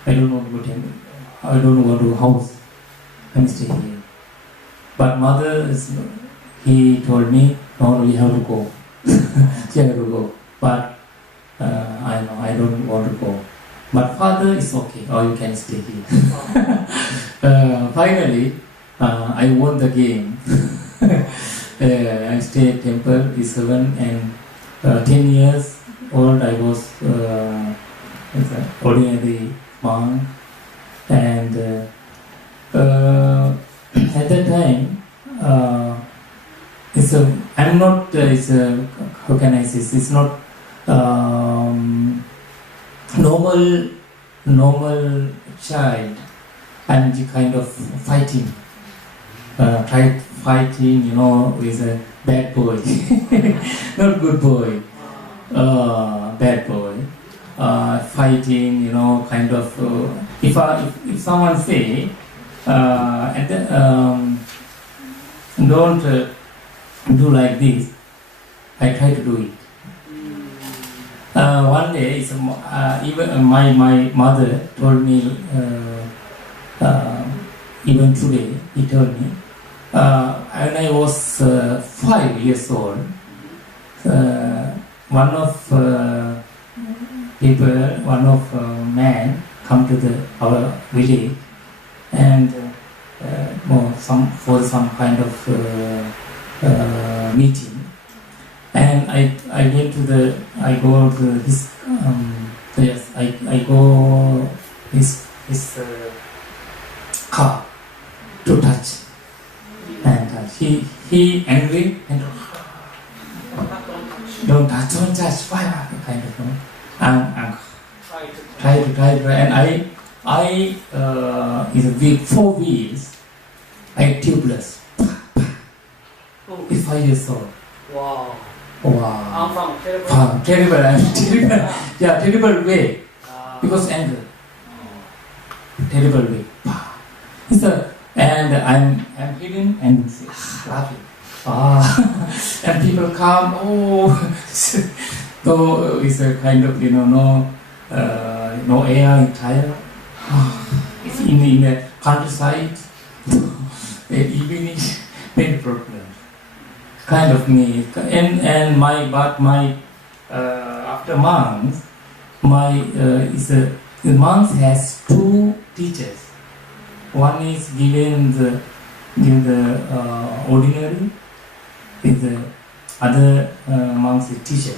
I don't want to go temple. I don't want to house. I'm stay here. But mother, he told me, no, we have to go. She have to go. But I know, I don't want to go. But father is okay, or you can stay here. Finally, I won the game. I stayed temple is 7 and 10 years old. I was ordinary monk, and at that time, I'm not. How can I say? It's not normal child. I'm the kind of fighting. Tried fighting, with a bad boy, not good boy, bad boy. Fighting, kind of. If someone say, and then, don't do like this, I try to do it. One day, even my mother told me. Even today, he told me. When I was 5 years old, one of man come to our village and for some kind of meeting, and I go to his I go his car to touch. And he angry and don't touch, fire kind of. Try to, and I is a big 4 wheels. I tubeless. It's 5 years old. Wow. Wow. Terrible. Yeah, terrible way. Because anger. Terrible way. And I'm hidden and laughing. And people come. So it's a kind of no air in Thailand. It's in the countryside. Evening, many problems. Kind of me. And my after months, the monk has 2 teachers. One is given the ordinary, is the other monks is teacher.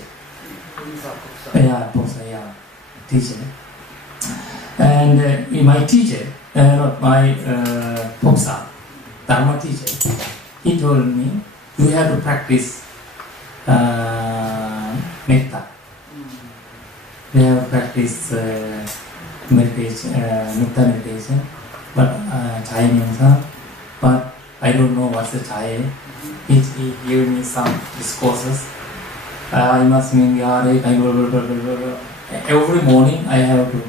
Teacher. And my teacher, not my Popsa, Dharma teacher, he told me we have to practice metta. We have to practice meditation, metta meditation. But Thai Nyongsa, but I don't know what's the Thai. He gave me some discourses. I must mean every morning I have to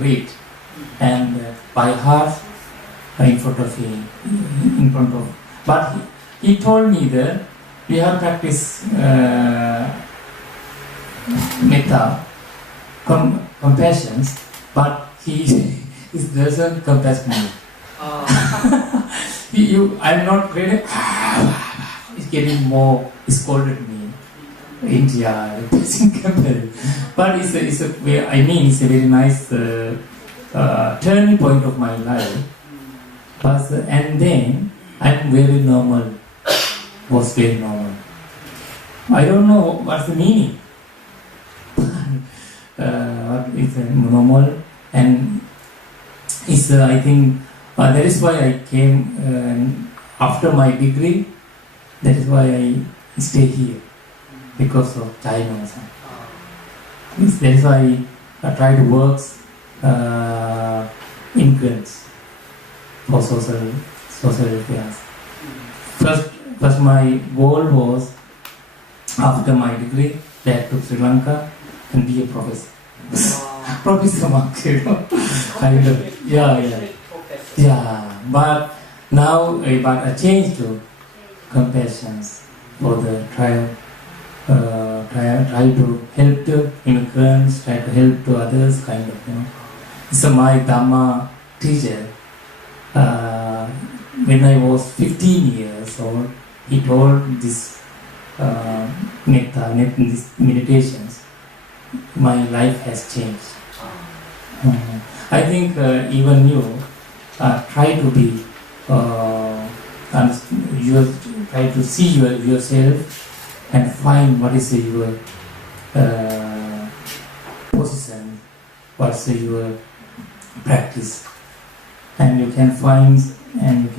read and by heart in front of him. But he told me that we have practiced metta, compassion, but he doesn't compass me. I'm not really. It's getting more. He scolded me. India, but it's a it's a very nice turning point of my life. But and then I'm very normal. Was very normal. I don't know what's the meaning. What is normal and. I think that is why I came after my degree. That is why I stay here because of Thai Nyongsa. That is why I try to work immigrants for social affairs. First my goal was after my degree back to Sri Lanka and be a professor. Professor Mark, kind of, yeah. But now, I changed to compassion for the trial try to help the immigrants, try to help to others, kind of, you know. So my Dharma teacher, when I was 15 years old, he told this these meditations. My life has changed. I think even you try to be, try to see yourself and find what is your position, what's your practice, and you can find and you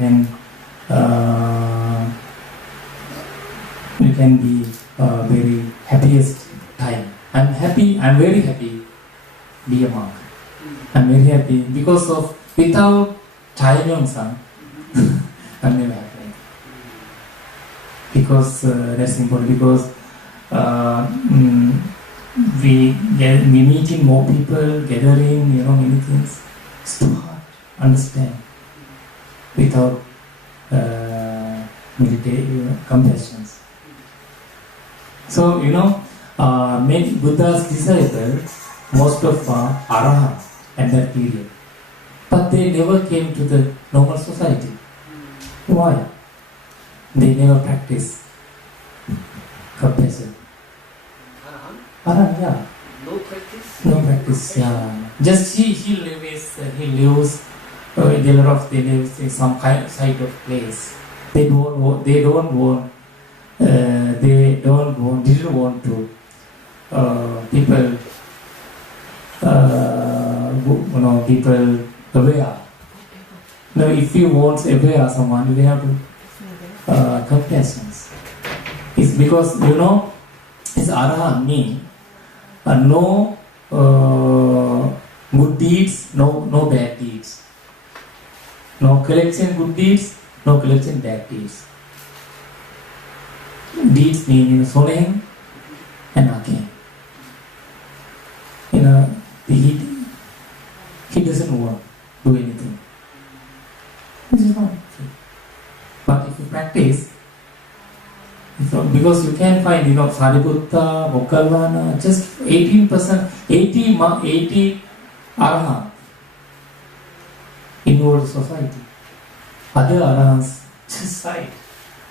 can be very happiest time. I'm happy. I'm very happy. Be a monk. I'm very happy because of without Chai Myung-san, I'm never happy. Because that's important. Because we meeting more people, gathering, you know, many things. It's too hard to understand without compassions. So, you know, many Buddha's disciples, most of are arahant at that period. But they never came to the normal society. Why? They never practiced compassion. Arahant, yeah. No practice? No practice, yeah. Just he lives they live in some kind of place. They didn't want to people people aware. Now, if you want aware someone, you have to compassion. It's because it's arahant mean no good deeds, no bad deeds. No collection good deeds, no collection bad deeds. Deeds mean soneng and aking. He doesn't want to do anything. This is not true. But if you practice, because you can find, Sariputta, Mokkallana, just 18%, 80 arahant in world society. Other arahants just side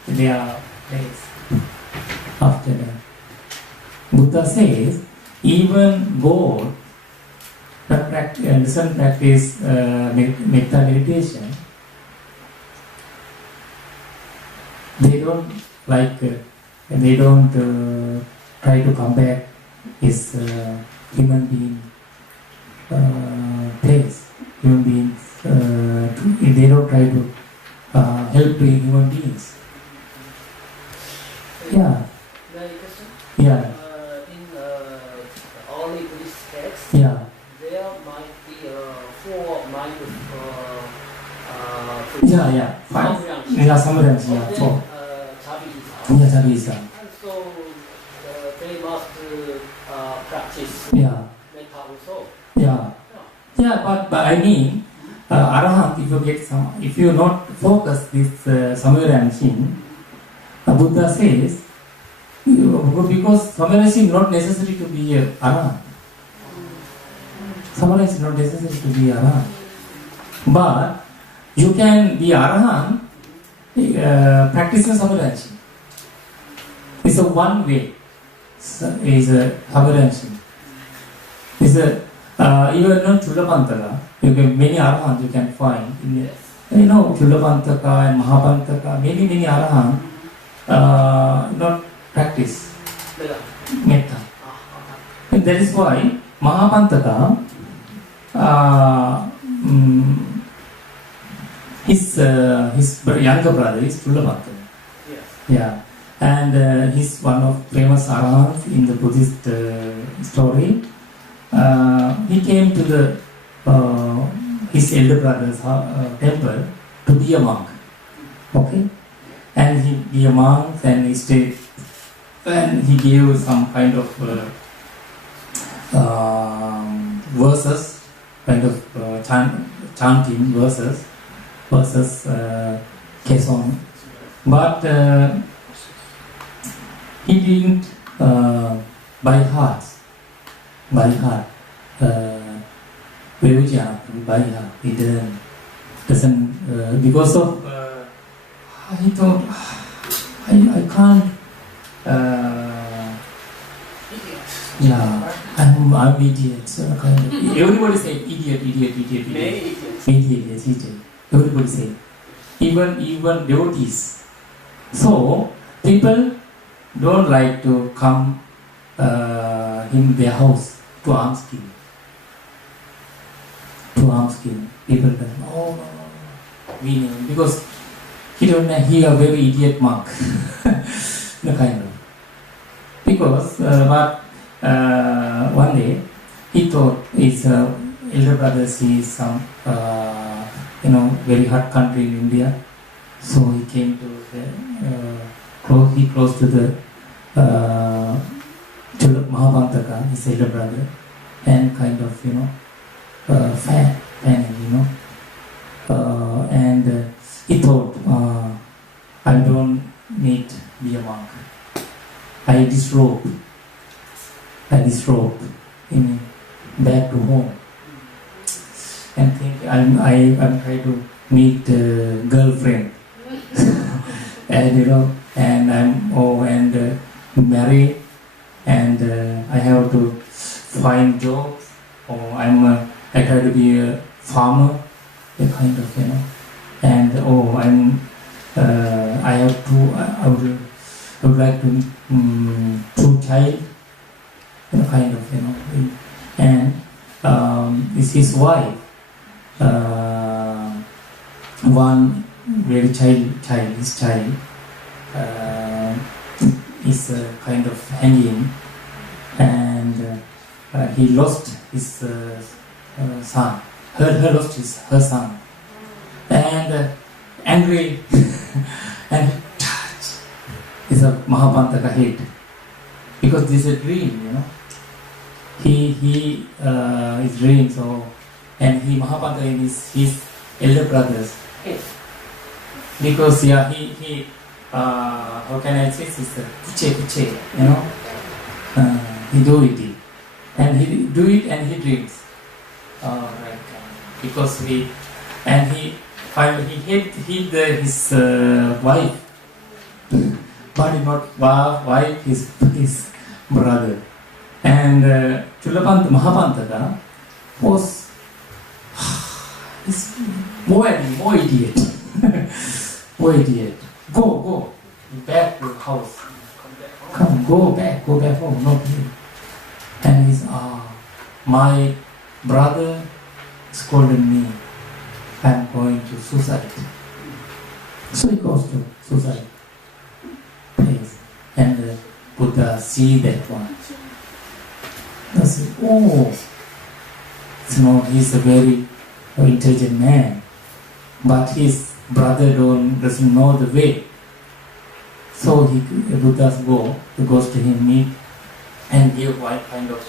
their place. After that, Buddha says, even God doesn't practice metta meditation. They don't try to come back his human being place. Human beings, they don't try to help to human beings. Yeah. Yeah. In early Buddhist texts, Yeah. there might be 4 mind Yeah. Fine. Yeah, sometimes, yeah. Four. Yeah, Jabisa. And so they must practice Yeah. metta also. Yeah. Yeah, but I mean, arahant, if you not focus this samvara shin, Buddha says, because samvara is not necessary to be a arahant. Samvara is not necessary to be arahant. But you can be arahant practicing samvara shin. It's a one way. Is a samvara shin. It's a even not Chulapantaka, many arahant you can find. Chulapantaka and Mahapantaka, many arahant not practice metta. And that is why Mahapantaka, his younger brother is Chulapantaka. Yes. Yeah. And he's one of famous arahants in the Buddhist story. He came to the his elder brother's temple to be a monk. Okay, and he be a monk, and he stayed, and he gave some kind of verses, kind of chanting verses Kesong, but he didn't by heart, 외우지 않았고 by heart. He doesn't because of he thought I can't. Yeah, I'm idiot. So kind of, everybody say idiot. Idiot. Everybody say, even devotees. So people don't like to come in their house to ask him. People don't. Oh no. We know because he a very idiot monk. No kind of. Because one day he thought his elder brother sees some very hot country in India, so he came to the close to the Mahabantaka, his elder brother, and kind of fan, and he thought I don't need to be a monk. I disrobe in back to home and think I'm trying to meet a girlfriend and I'm married and I have to find jobs or I try to be a farmer, a kind of and I would like to two child, kind of, and is his wife, one very his child is kind of hanging, and he lost his son. Her lost her son, and angry and is a Mahabantaka head because this is a dream, He is dream, so and Mahabantaka is his elder brother's head because he how can I say this kuche, he do it and he dreams right because he finally hit his wife. But not wife, his brother. And Mahabantaka was more idiot. More idiot. Go. Back to the house. Go back home. Not here. And he's, my brother scolded me. I'm going to suicide. So he goes to suicide. And Buddha see that one. He said, he's a very intelligent man, but his brother doesn't know the way. So Buddha goes to him, meet, and give white kind of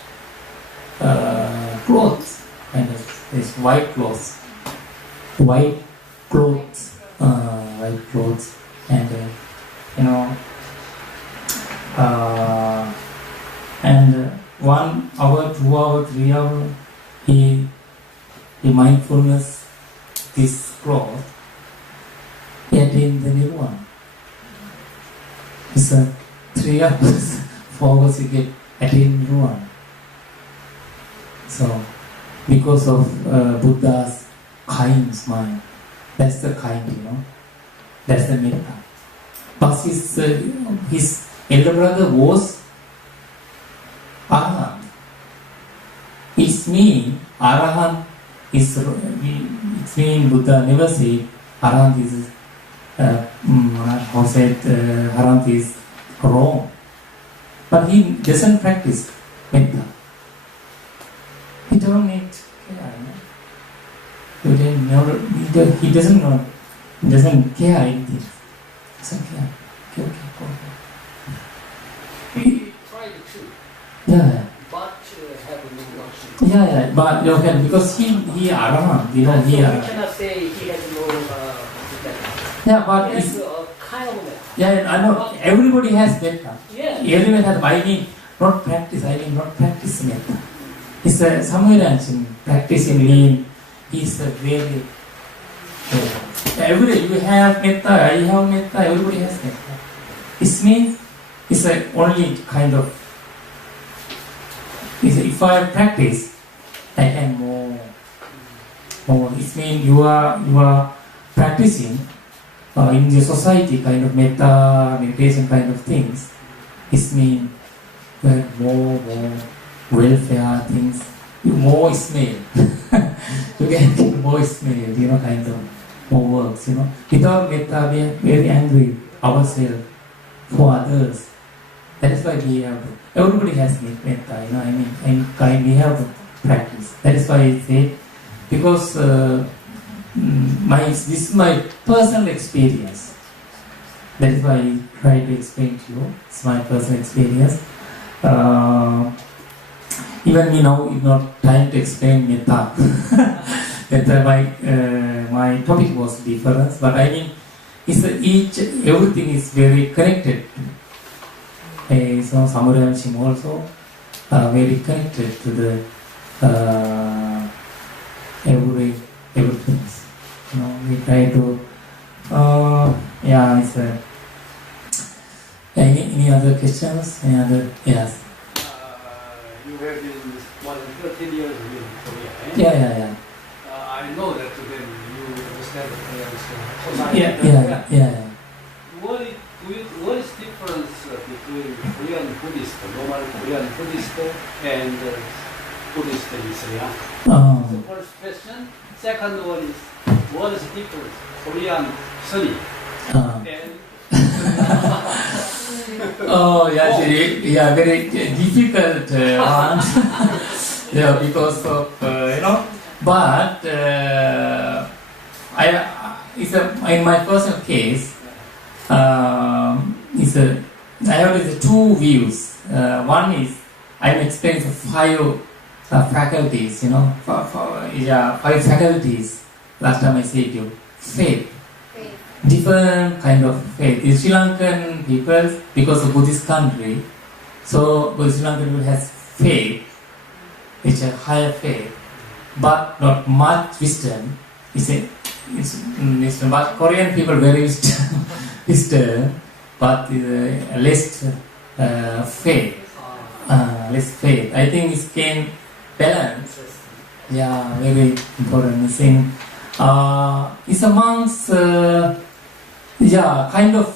clothes, this white clothes, and and 1 hour, 2 hour, 3 hour, he mindfulness this cloth, he attained the nirvana. It's 3 hours, 4 hours he get attained nirvana. So, because of Buddha's kind mind, that's the kind, that's the metta. But his elder brother was Arahant. It means Arahant is, it means Buddha never said Arahant is, Arahant is wrong. But he doesn't practice metta. He don't need care. He doesn't know, doesn't care anything. Doesn't care. Okay. He tried to. Yeah. But have no knowledge. Yeah, but okay, because he Arahant, he So we Arahant. cannot say he has no Yeah, but he has it's, a kind of Yeah, I know. Everybody has metta. Yeah. Everyone has. I mean, not practice. I mean, not practice metta. It's somewhere practicing lean. Is a very. Everybody, you have metta. I have metta. Everybody has metta. It means it's only kind of. If I practice, I can more. It means you are practicing in the society kind of metta meditation kind of things. It means more welfare things. More smell. You can get more smell. Kind of more works. Without metta, we are very angry ourselves for others. That is why we have. Everybody has metta. I mean, and we have to practice. That is why I say. Because this is my personal experience. That is why I try to explain to you. It's my personal experience. Even me now, it's not time to explain metta. My topic was different, but I mean, everything is very connected. So Samurai Shim also very connected to the everything. We try to it's any other questions? Any other? Yes. You have been more than 13 years in Korea. Yeah. I know that then you understand the Korean society. Yeah. What is difference between Korean Buddhist, normal Korean Buddhist, and Buddhist in Islam? The first question. Second one is, what is the difference Korean Sunni and very difficult answer. Because of but in my personal case, I have two views. One is I'm experiencing 5 faculties. 5 faculties. Last time I said you faith. Different kind of faith. In Sri Lankan people, because of Buddhist country, so Sri Lankan people has faith. It's a higher faith, but not much wisdom. But Korean people very wisdom, but less faith. Less faith. I think it can balance. Yeah, very important thing. It's amongst kind of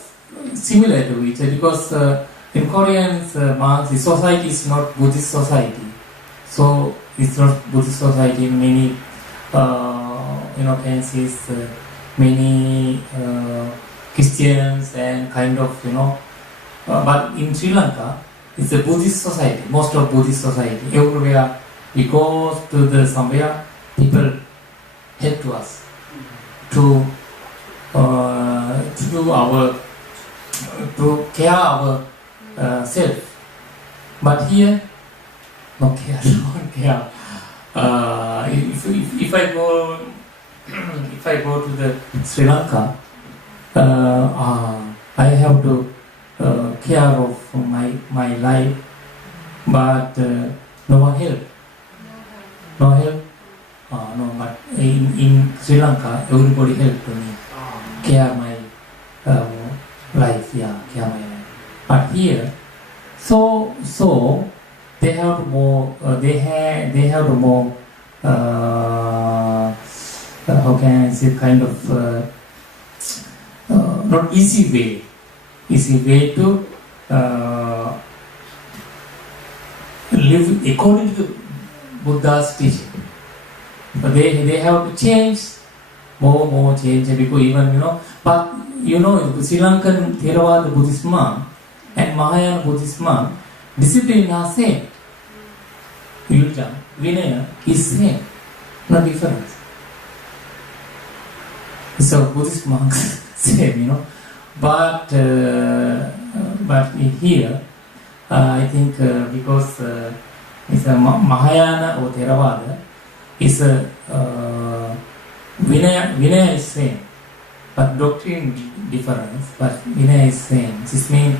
similar to it because in Korean monks, the society is not Buddhist society. So it's not Buddhist society in many cases, many Christians and kind of but in Sri Lanka it's a Buddhist society. Most of Buddhist society everywhere we go to the somewhere people help to us to do our to care our self. But here no care, no care. If I go to the Sri Lanka, I have to care of my life, but no one help. No help. No, but in Sri Lanka, everybody help me care my life. Yeah, care my life. But here, so they have more. They have more. How can I say? Kind of not easy way. Easy way to live according to Buddha's teaching. But they have to change more change because even but Sri Lankan Theravada Buddhist monk and Mahayana Buddhist monk discipline are same. Yujam, Vinaya is same, no difference. So Buddhist monks same, but here I think because it's a Mahayana or Theravada, is Vinaya is same. but doctrine difference. But Vinaya is same. This means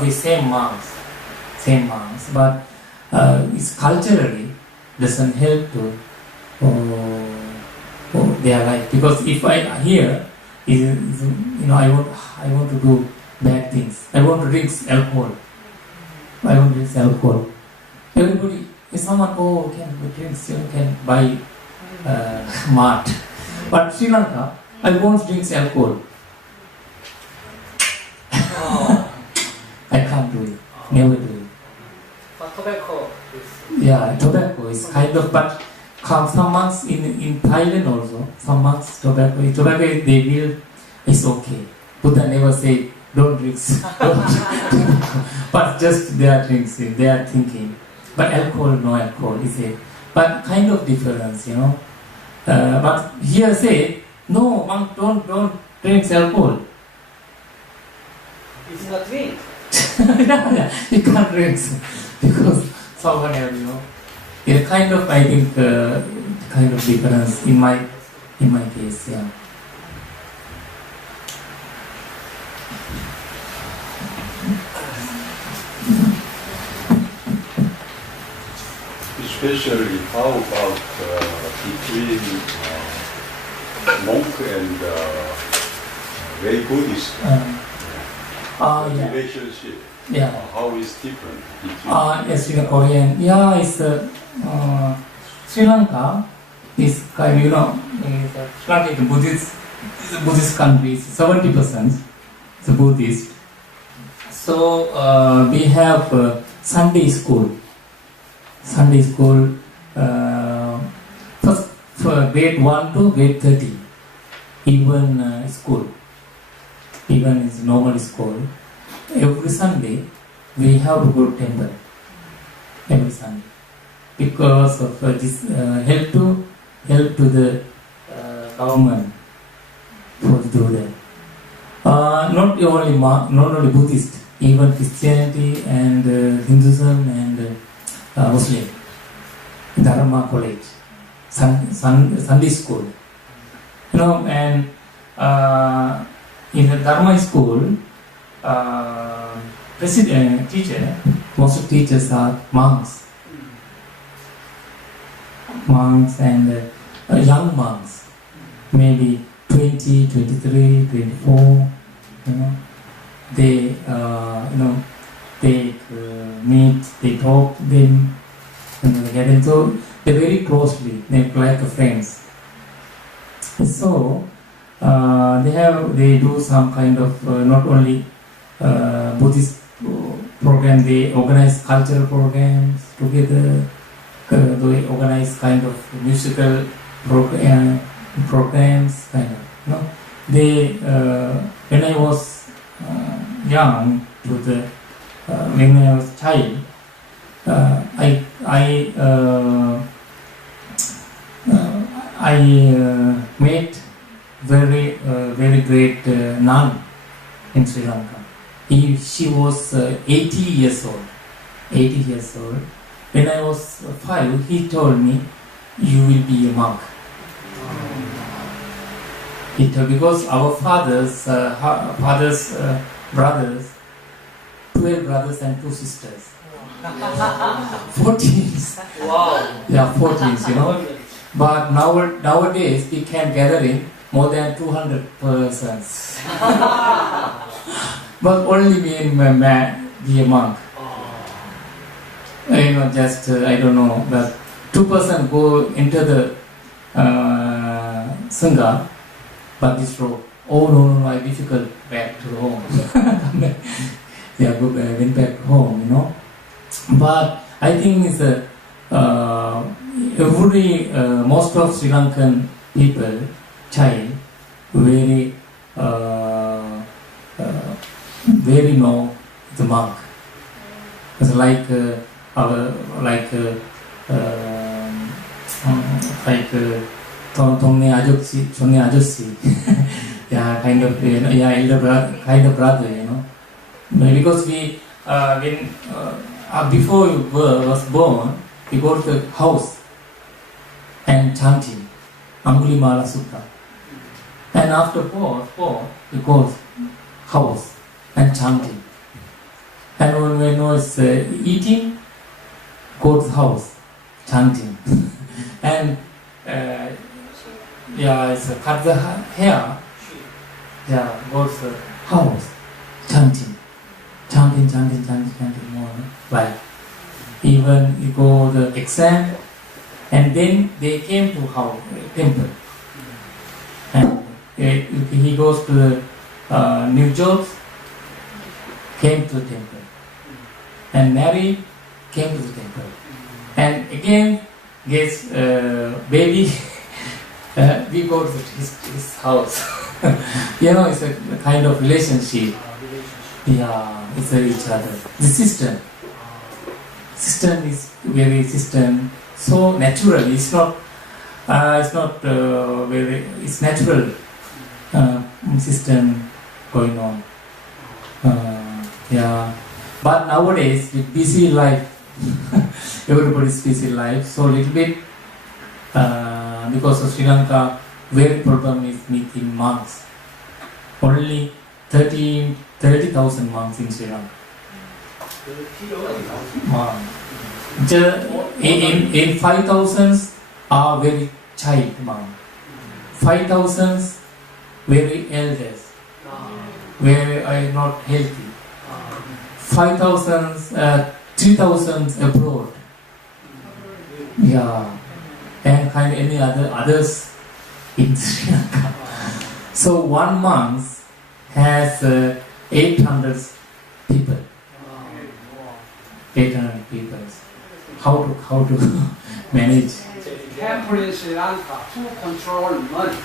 we same monks, but it's culturally doesn't help to their life. Because if I here is I want to do bad things. I want to drink alcohol. Everybody, if someone can drink, can buy mart. But Sri Lanka, I won't drink alcohol. I can't do it. Never do it. But tobacco is... Yeah, tobacco is kind of, but some monks in Thailand also, some monks tobacco they will, it's okay. Buddha never say don't drink, but just they are drinking, they are thinking. But alcohol, no alcohol, is it? But kind of difference, But here say, no, monk, don't drink alcohol. It's not drink. Yeah, you can't drink because someone else, Yeah, kind of, I think, kind of difference in my case, yeah. Especially, how about between monk and lay Buddhist Yeah. relationship? Yeah. How is different between? Yes, in Korean. Yeah, it's Sri Lanka is kind Sri Lanka is a Buddhist country. It's 70% is Buddhist. So we have Sunday school. First for grade 1 to grade 30. Even school. Even is normal school. Every Sunday we have to go to temple. Every Sunday, because of this help to the government for to do that. Not only Buddhist, even Christianity and Hinduism and Muslim. Dharma college, Sunday school. And in the Dharma school, teacher, most of teachers are monks and young monks, maybe 20, 23, 24. They they meet, they talk, them, they get into. They're very closely, they're like friends. So they do some kind of not only Buddhist program, they organize cultural programs together. They organize kind of musical programs, kind of. They when I was young, when I was child, I met very great nun in Sri Lanka. She was 80 years old. 80 years old. When I was 5, he told me, "You will be a monk." Because our father's brothers, 12 brothers and 2 sisters. 14s. Wow. Yeah, 14s, But nowadays we can gather in more than 200 persons. But only me and my man be a monk. Just I don't know, but 2% go into the Sangha, but this road, oh no, I difficult back to home. Yeah, went back home, But I think it's most of Sri Lankan people, child, very know the monk. It's like 동네 아저씨, yeah, kind of, elder brother, because we when before you was born, we go to the house and chanting Angulimala Sutta, And after four, he goes house and chanting. And when he was eating, go to house, chanting. And it's cut the hair, go to house, chanting more. Like even you go the exam, and then they came to house temple, and he goes to the New York, came to the temple, and married, came to the temple, and again gets baby. We go to his house. It's a kind of relationship. It's each other. The system is very so natural. It's not very. It's natural system going on. But nowadays with busy life, everybody's busy life. So little bit because of Sri Lanka, very problem is meeting monks. Only 30,000 monks in Sri Lanka. In 5,000 are very child monk. 5,000 very elders, where are not healthy. 5,000, 3,000 abroad. And kind of any others in Sri Lanka. So 1 month has 800 people. 800 people. How to manage? Temple in Sri Lanka, who control money?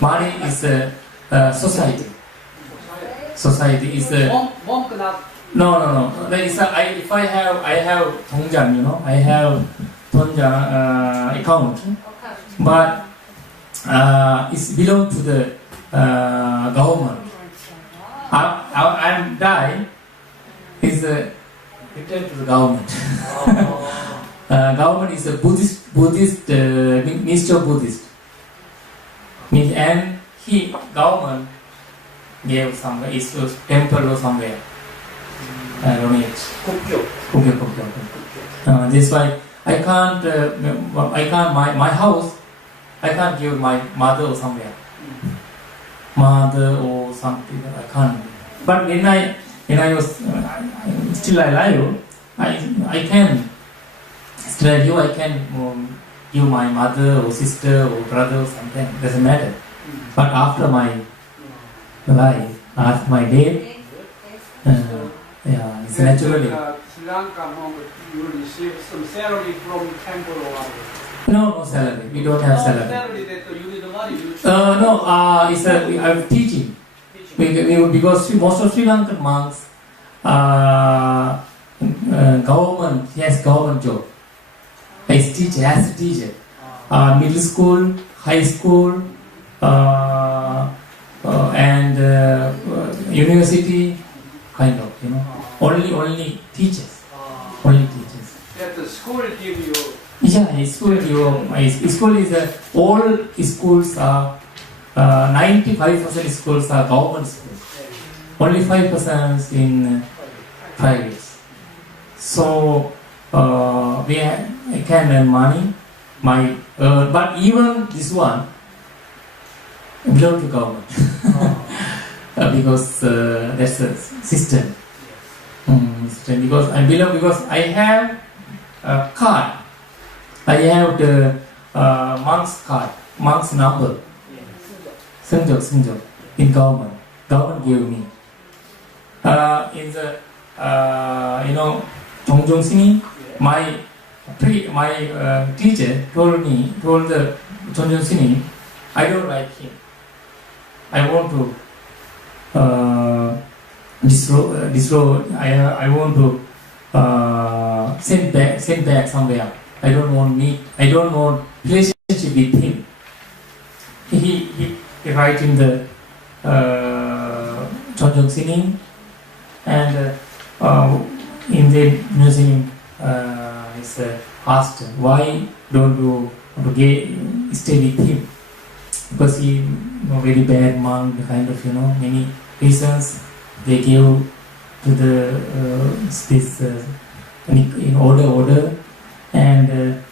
Money is a society. Society is a monk not. No. There is if I have Thongjan, I have Thongjan account, but it's belong to the government. I'm die is returned to the government. Government is a Buddhist Minister of Buddhist. And government gave somewhere, it's a temple or somewhere. I don't know. This why I can't my house. I can't give my mother or somewhere. Mother or something. I can't. But when I was still alive, I can still alive. I can give my mother or sister or brother or something. Doesn't matter. But after my life, after my death, it's naturally. Sri Lanka monk, you receive some salary from temple or other. No salary. We don't have salary. Salary that you need the money. It's I'm teaching. Because most of Sri Lankan monks, government, he has government job. As a teacher, middle school, high school, and university, kind of, only teachers. Only teachers. That the school give you. School is all schools are 95% schools are government schools. Only 5% in private. So I can earn money. But even this one belong to government because that's a system. Because I have a card. I have the monk's card, monk's number. Sunjok, in government. Government gave me. In the Chongjong singing, my teacher told the Chongjong singing, I don't like him. I want to destroy. I want to send back somewhere. I don't want relationship with him. He write in the Chongjong singing, and in the museum is asked, why don't you stay with him? because he very bad monk, kind of many reasons they gave to the this in order, and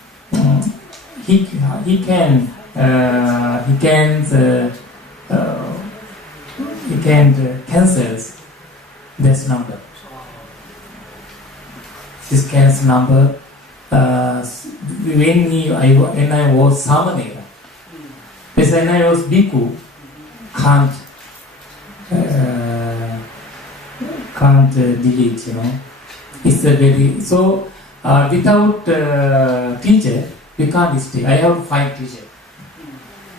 he can cancel this number. This cancel number. When I was Samanera, when I was Bhikkhu, can't delete, It's a very so without teacher we can't stay. I have 5 teachers.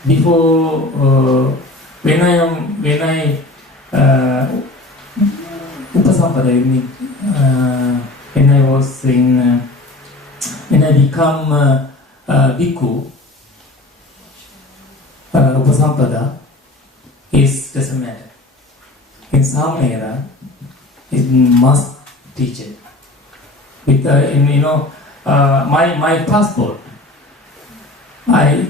Before when I Upasampada, when I was in when I become Bhikkhu, Upasampada doesn't matter. In Samanera, it must teach it. With my passport, I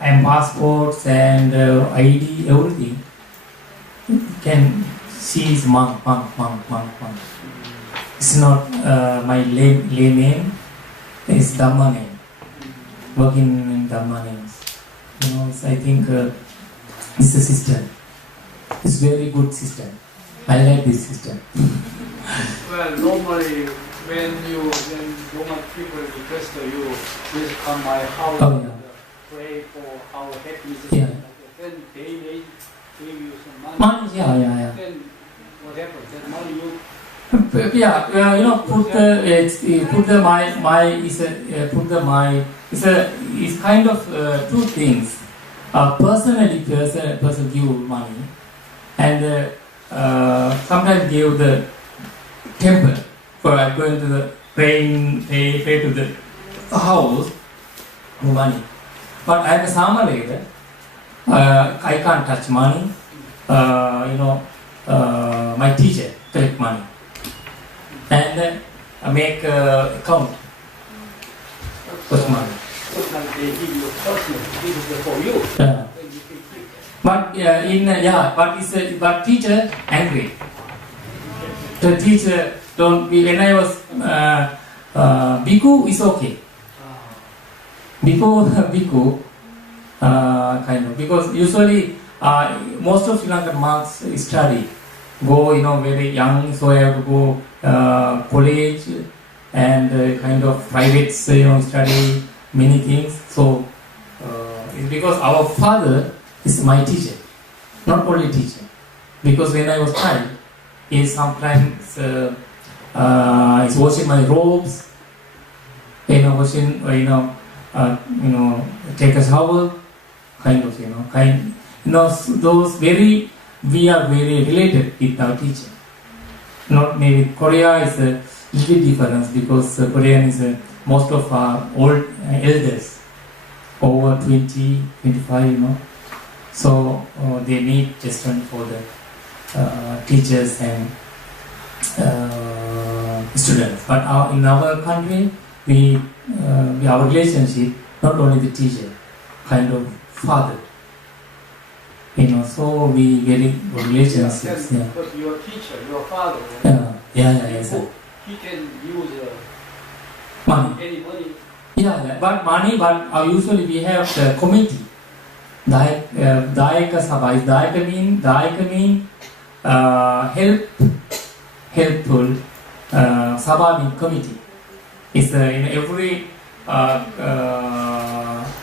am passports and ID, everything. Can see is monk. It's not my lay name. It's Dhamma name. Working in Dhamma names. I think it's a system. It's very good system. I like this system. Well, normally when Roman people request you, please come my house and pray for our happiness. Yeah. Then they may give you some money. Money, yeah. Then what happens? That money you. It's kind of 2 things. Personally, person give money, and sometimes give the temple for going to the pay to the house money. But as a Samanera, I can't touch money. My teacher take money and make account with money. Sometimes they give you personal, this is for you. Yeah. Then you can keep it. But teacher angry. The teacher don't. When I was Bhikkhu is okay. Before Bhikkhu, kind of, because usually most of Sri Lankan monks study, go very young, so I have to go college and kind of private study many things. So it's because our father is my teacher, not only teacher. Because when I was child, he sometimes is washing my robes, washing, take a shower, kind of, those we are very related with our teacher. Not maybe Korea is a little difference because Korean is most of our old elders, over 20, 25, So they need just for the teachers and students. But in our country, our relationship, not only the teacher, kind of father. So we very good relationships. But your teacher, your father, yes. he can use Money. any money. But usually we have the committee. Dayaka Sabha is Dayaka mean helpful. Sabha mean committee. It's in every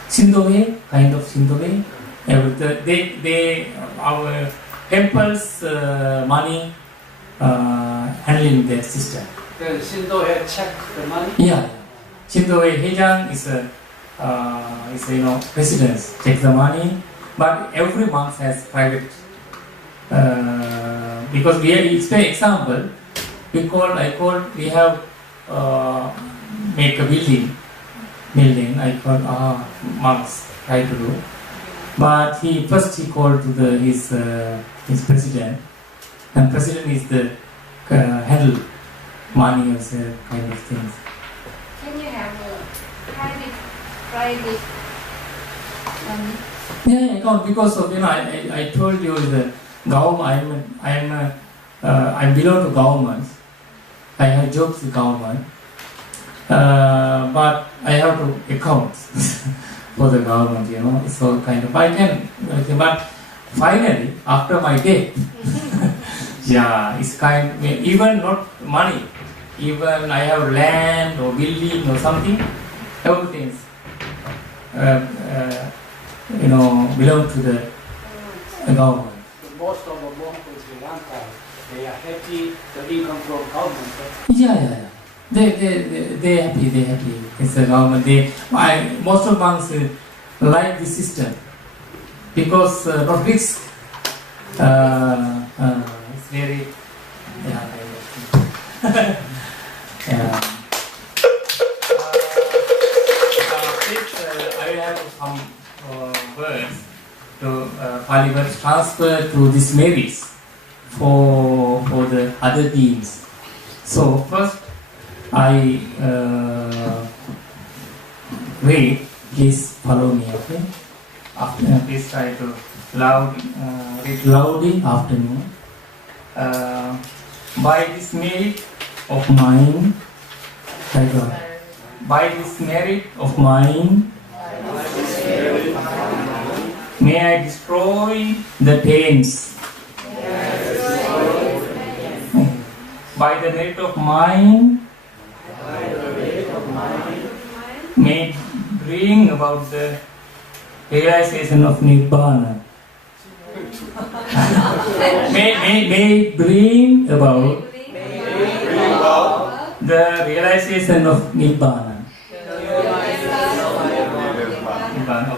Sindohe, kind of Sindohe. Our temples money handling that system. Then Sindohe check the money. Yeah. Sindohe Hejang is residence take the money, but every monk has private. Because we have example, we have make a building. I call monks try to do. But he called to his president, and president is the handle money or kind of things. Can you have a private money? Yeah, because of I told you the government. I belong to government. I have jobs with government, but I have to account for the government. So kind of I can. But finally, after my death, yeah, it's kind. Even not money. Even I have land or building or something. Everything. Belong to the government. Most of the monks in Sri Lanka, they are happy the income from government. Yeah. They happy. It's the government. Most of monks like the system because not risk. It's very yeah. I have some words to Pali words transfer to this merits for the other teams. So first I read. Please follow me, okay? Please try to read loudly after me. By this merit of mine, by this merit of mine, may I destroy the taints. By the merit of mine, may bring about the realization of Nibbana. may bring about the realization of Nibbana.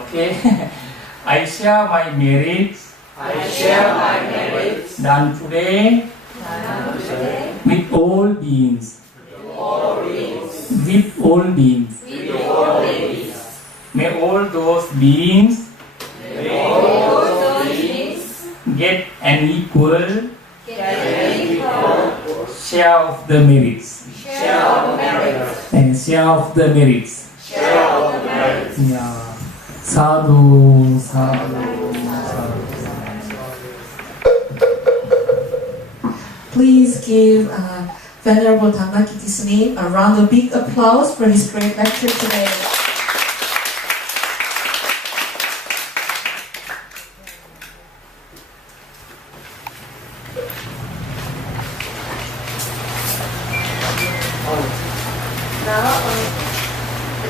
Okay. I share my merits. Done today. With all beings. With all beings. May all those beings get an equal share of the merits. And share of the merits. Yeah. Sadhu. Please give Venerable Dhammakiti Suni a round of big applause for his great lecture today.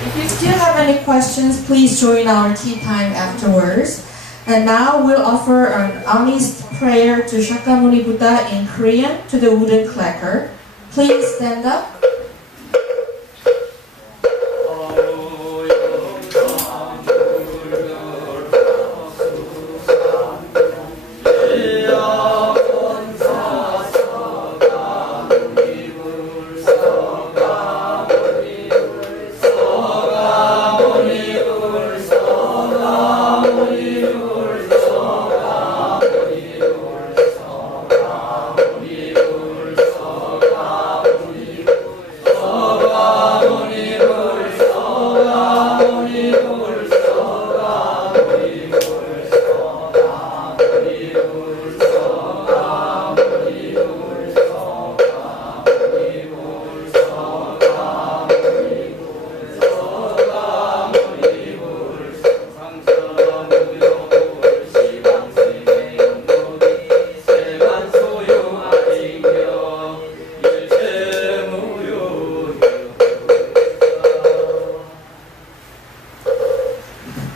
If you still have any questions, please join our tea time afterwards. And now we'll offer an honest prayer to Shakyamuni Buddha in Korean to the wooden clacker. Please stand up.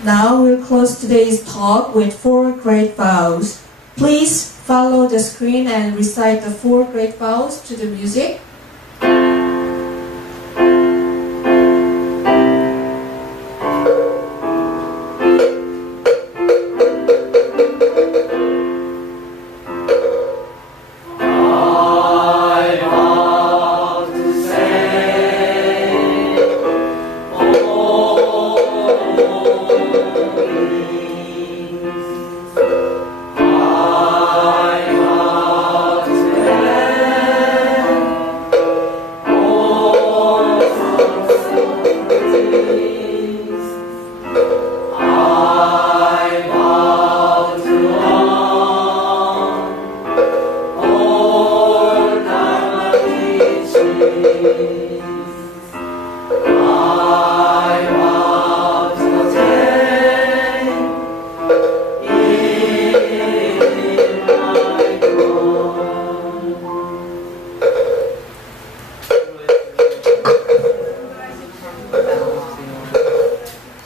Now we'll close today's talk with 4 great vows. Please follow the screen and recite the 4 great vows to the music.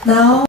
Now